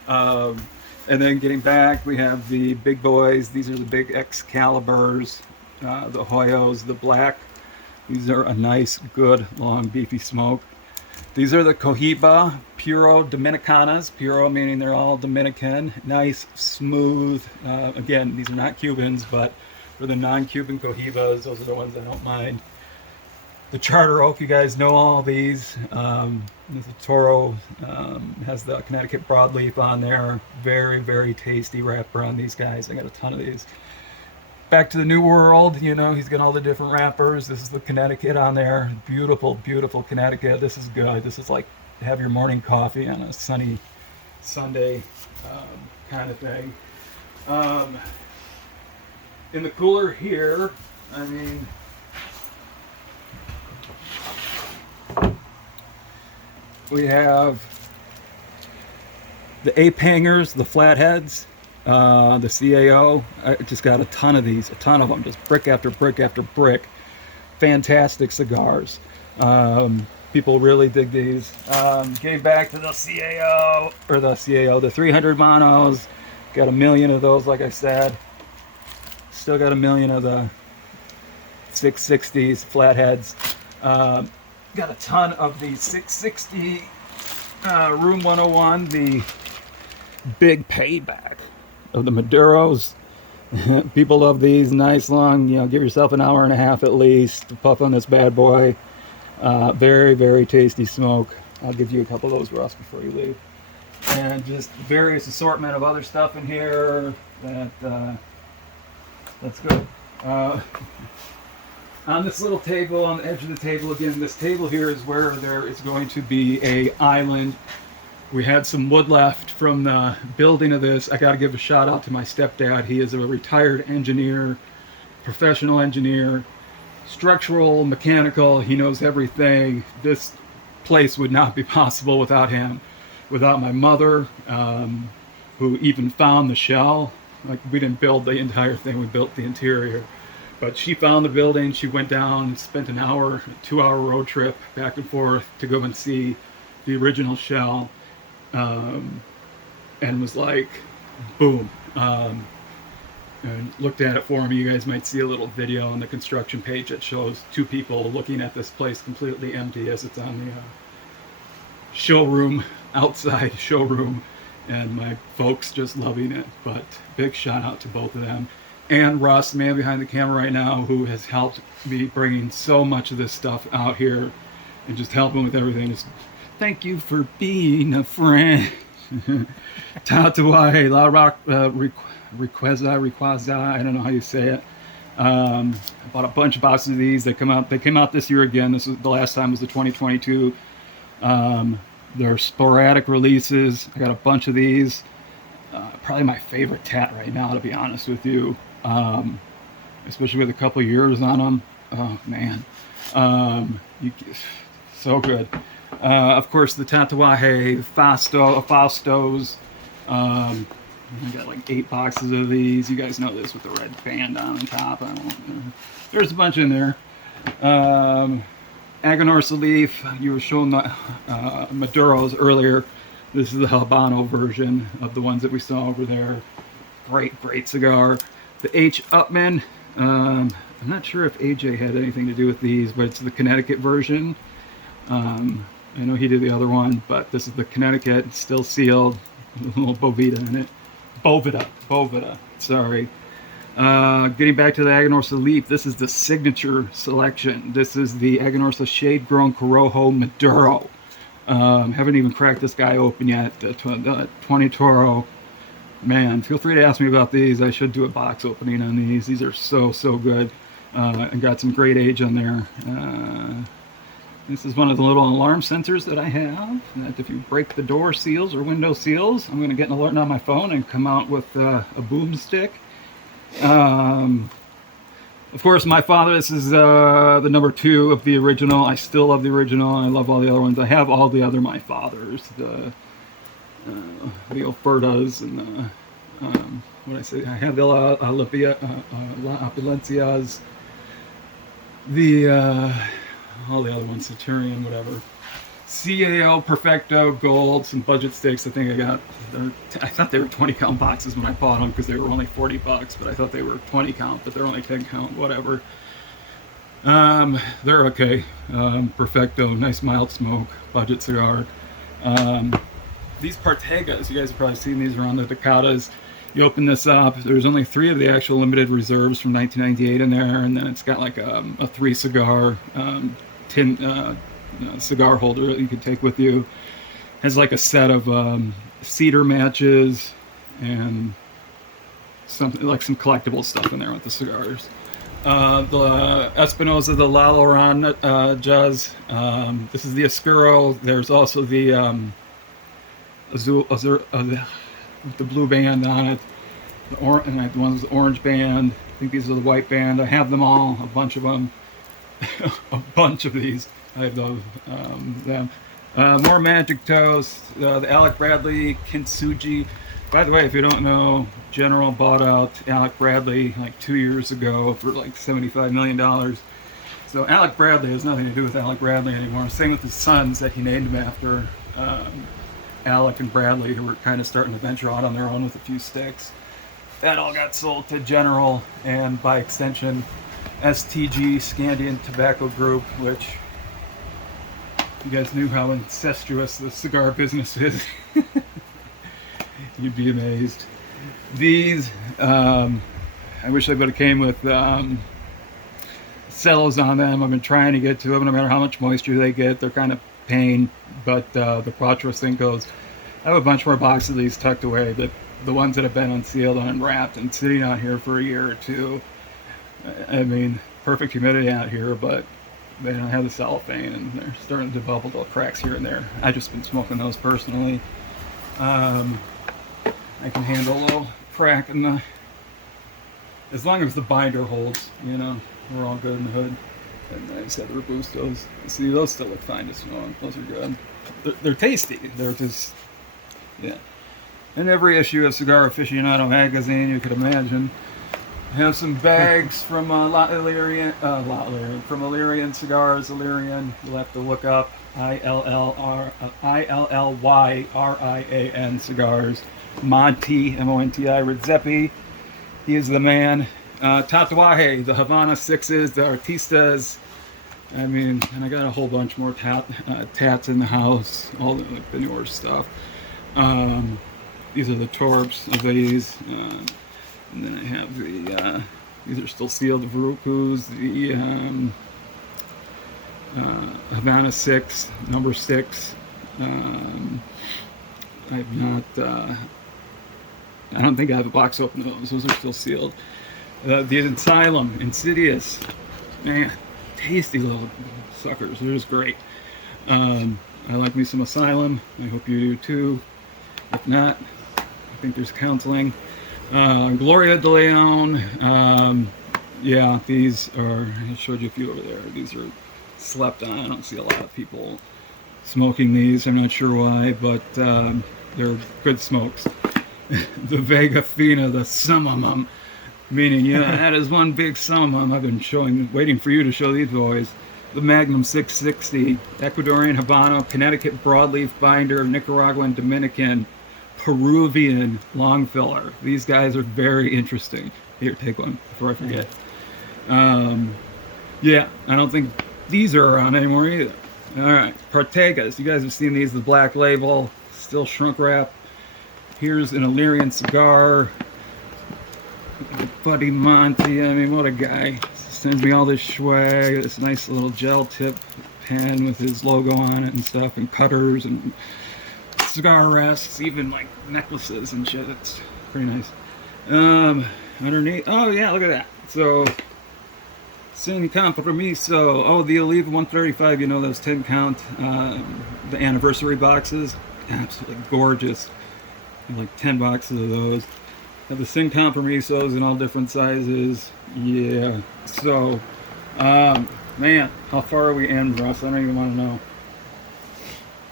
And then getting back, we have the big boys. These are the big Excaliburs, the Hoyos, the black. These are a nice, good, long, beefy smoke. These are the Cohiba Puro Dominicanas. Puro meaning they're all Dominican. Nice, smooth. Again, these are not Cubans, but for the non-Cuban Cohibas, those are the ones I don't mind. The Charter Oak, you guys know all these. The Toro has the Connecticut broadleaf on there. Very, very tasty wrapper on these guys. I got a ton of these. Back to the New World, you know, he's got all the different wrappers. This is the Connecticut on there. Beautiful, beautiful Connecticut. This is good. This is like have your morning coffee on a sunny Sunday kind of thing. In the cooler here, I mean, we have the ape hangers, the flatheads. The CAO, I just got a ton of these, a ton of them, just brick after brick after brick. Fantastic cigars. People really dig these. Getting back to the CAO, or the CAO, the 300 monos. Got a million of those, like I said. Still got a million of the 660s, flatheads. Got a ton of the 660 Room 101, the big payback of the Maduros. People love these. Nice long, you know, give yourself an hour and a half at least to puff on this bad boy. Very, very tasty smoke. I'll give you a couple of those, Russ, before you leave. And just various assortment of other stuff in here that's good. On this little table, on the edge of the table, again, this table here is where there is going to be a island. We had some wood left from the building of this. I got to give a shout out to my stepdad. He is a retired engineer, professional engineer, structural, mechanical. He knows everything. This place would not be possible without him. Without my mother, who even found the shell. Like, we didn't build the entire thing, we built the interior. But she found the building. She went down, spent an hour, 2-hour road trip back and forth to go and see the original shell. And was like, boom, and looked at it for me. You guys might see a little video on the construction page that shows two people looking at this place completely empty as it's on the showroom, outside showroom, and my folks just loving it. But big shout out to both of them. And Russ, the man behind the camera right now, who has helped me bringing so much of this stuff out here and just helping with everything. Just thank you for being a friend. Tatuaje, La Rock, Requeza, I don't know how you say it. I bought a bunch of boxes of these. They came out this year again. This was the last time was the 2022. They're sporadic releases. I got a bunch of these. Probably my favorite tat right now, to be honest with you. Especially with a couple of years on them. Oh man, so good. Of course, the Tatuaje Faustos. I got like 8 boxes of these. You guys know this with the red band on top. There's a bunch in there. Aganorsa leaf. You were showing the Maduros earlier. This is the Habano version of the ones that we saw over there. Great, great cigar. The H. Upman. I'm not sure if AJ had anything to do with these, but it's the Connecticut version. I know he did the other one, but this is the Connecticut. It's still sealed. A little Bovita in it. Bovita. Sorry. Getting back to the Aganorsa leaf, this is the signature selection. This is the Aganorsa Shade Grown Corojo Maduro. Haven't even cracked this guy open yet. The 20 Toro. Man, feel free to ask me about these. I should do a box opening on these. These are so good. And got some great age on there. This is one of the little alarm sensors that I have. That if you break the door seals or window seals, I'm going to get an alert on my phone and come out with a boomstick. Of course, my father, this is the number 2 of the original. I still love the original. I love all the other ones. I have all the other my fathers. The Ofertas and the, what I say, I have the La Opulencias, the, all the other ones, Centurion, whatever. CAO, Perfecto, Gold, some budget sticks. I think I got, I thought they were 20 count boxes when I bought them because they were only $40, but I thought they were 20 count, but they're only 10 count, whatever. They're okay. Perfecto, nice mild smoke, budget cigar. Um, these Partegas, you guys have probably seen these around the Dakotas. You open this up, there's only 3 of the actual limited reserves from 1998 in there, and then it's got like a 3 cigar tin cigar holder that you could take with you. Has like a set of cedar matches and something like some collectible stuff in there with the cigars. The Espinosa, the La Laurent Jazz. This is the Oscuro. There's also the Azul, the blue band on it. And the one's the orange band. I think these are the white band. I have them all, a bunch of them. A bunch of these. I have those. Them. More Magic Toast. The Alec Bradley Kintsugi. By the way, if you don't know, General bought out Alec Bradley like 2 years ago for like $75 million. So Alec Bradley has nothing to do with Alec Bradley anymore. Same with his sons that he named him after, Alec and Bradley, who were kind of starting to venture out on their own with a few sticks. That all got sold to General and by extension STG, Scandian Tobacco Group, which if you guys knew how incestuous the cigar business is. You'd be amazed. These, I wish they would have came with cellos on them. I've been trying to get to them, no matter how much moisture they get. They're kind of pain, but the Quattro Cinco's. I have a bunch more boxes of these tucked away. The ones that have been unsealed and unwrapped and sitting out here for a year or two. I mean, perfect humidity out here, but they don't have the cellophane, and they're starting to develop little cracks here and there. I've just been smoking those personally. I can handle a little crack in the, as long as the binder holds, you know, we're all good in the hood. And I just have the Robustos. See, those still look fine to smoke. Those are good. They're tasty. They're just, yeah. In every issue of Cigar Aficionado magazine you could imagine. I have some bags from from Illyrian Cigars. Illyrian, you'll have to look up ILLYRIAN Cigars. Monty, M-O-N-T-I, Redzepi. He is the man. Tatuaje, the Havana Sixes, the Artistas. I mean, and I got a whole bunch more tats in the house, all the, like, the newer stuff. These are the Torps of these. And then I have the, these are still sealed, the Verucus, the Havana 6, number 6. I've not, I don't think I have a box open of those. Those are still sealed. The Asylum, Insidious. Man, tasty little suckers. They're just great. I like me some Asylum. I hope you do too. If not, I think there's counseling. Gloria de Leon. Yeah, these are, I showed you a few over there. These are slept on. I don't see a lot of people smoking these. I'm not sure why, but they're good smokes. The Vega Fina, the summum, meaning, yeah, that is one big summum. I've been waiting for you to show these boys. The Magnum 660, Ecuadorian Habano, Connecticut broadleaf binder, Nicaraguan Dominican, Peruvian long filler. These guys are very interesting. Here, take one before I forget. Yeah, I don't think these are around anymore either. All right, Partegas. You guys have seen these, the black label, still shrunk wrap. Here's an Illyrian cigar. Buddy Monty, I mean, what a guy. Sends me all this swag, this nice little gel tip pen with his logo on it and stuff, and cutters and cigar rests, even like necklaces and shit. It's pretty nice. Underneath, oh yeah, look at that. So, Sin Compromiso. Oh, the Oliva 135, you know, those 10 count, the anniversary boxes. Absolutely gorgeous. Like 10 boxes of those. Have the Sin Compromisos in all different sizes. Yeah. So, man, how far are we in, Russ? I don't even want to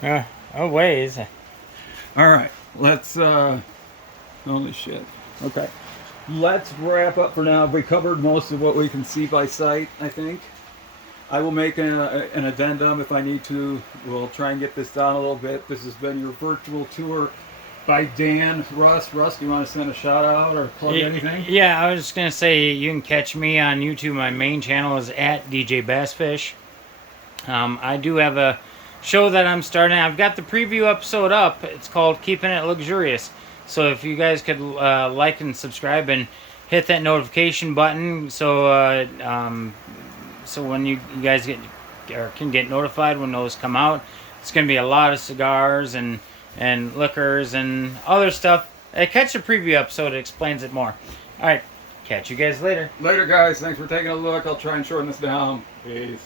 know. Oh, ways. All right, let's, holy shit. Okay. Let's wrap up for now. We covered most of what we can see by sight, I think. I will make an addendum if I need to. We'll try and get this down a little bit. This has been your virtual tour by Dan. Russ, do you want to send a shout out or plug anything? Yeah, I was just gonna say you can catch me on YouTube. My main channel is at DJ Bassfish. I do have a show that I'm starting. I've got the preview episode up. It's called Keeping It Luxurious. So if you guys could like and subscribe and hit that notification button, so so when you guys get or can get notified when those come out. It's gonna be a lot of cigars and liquors and other stuff. Catch the preview episode. It explains it more. All right, catch you guys later. Later, guys. Thanks for taking a look. I'll try and shorten this down. Peace.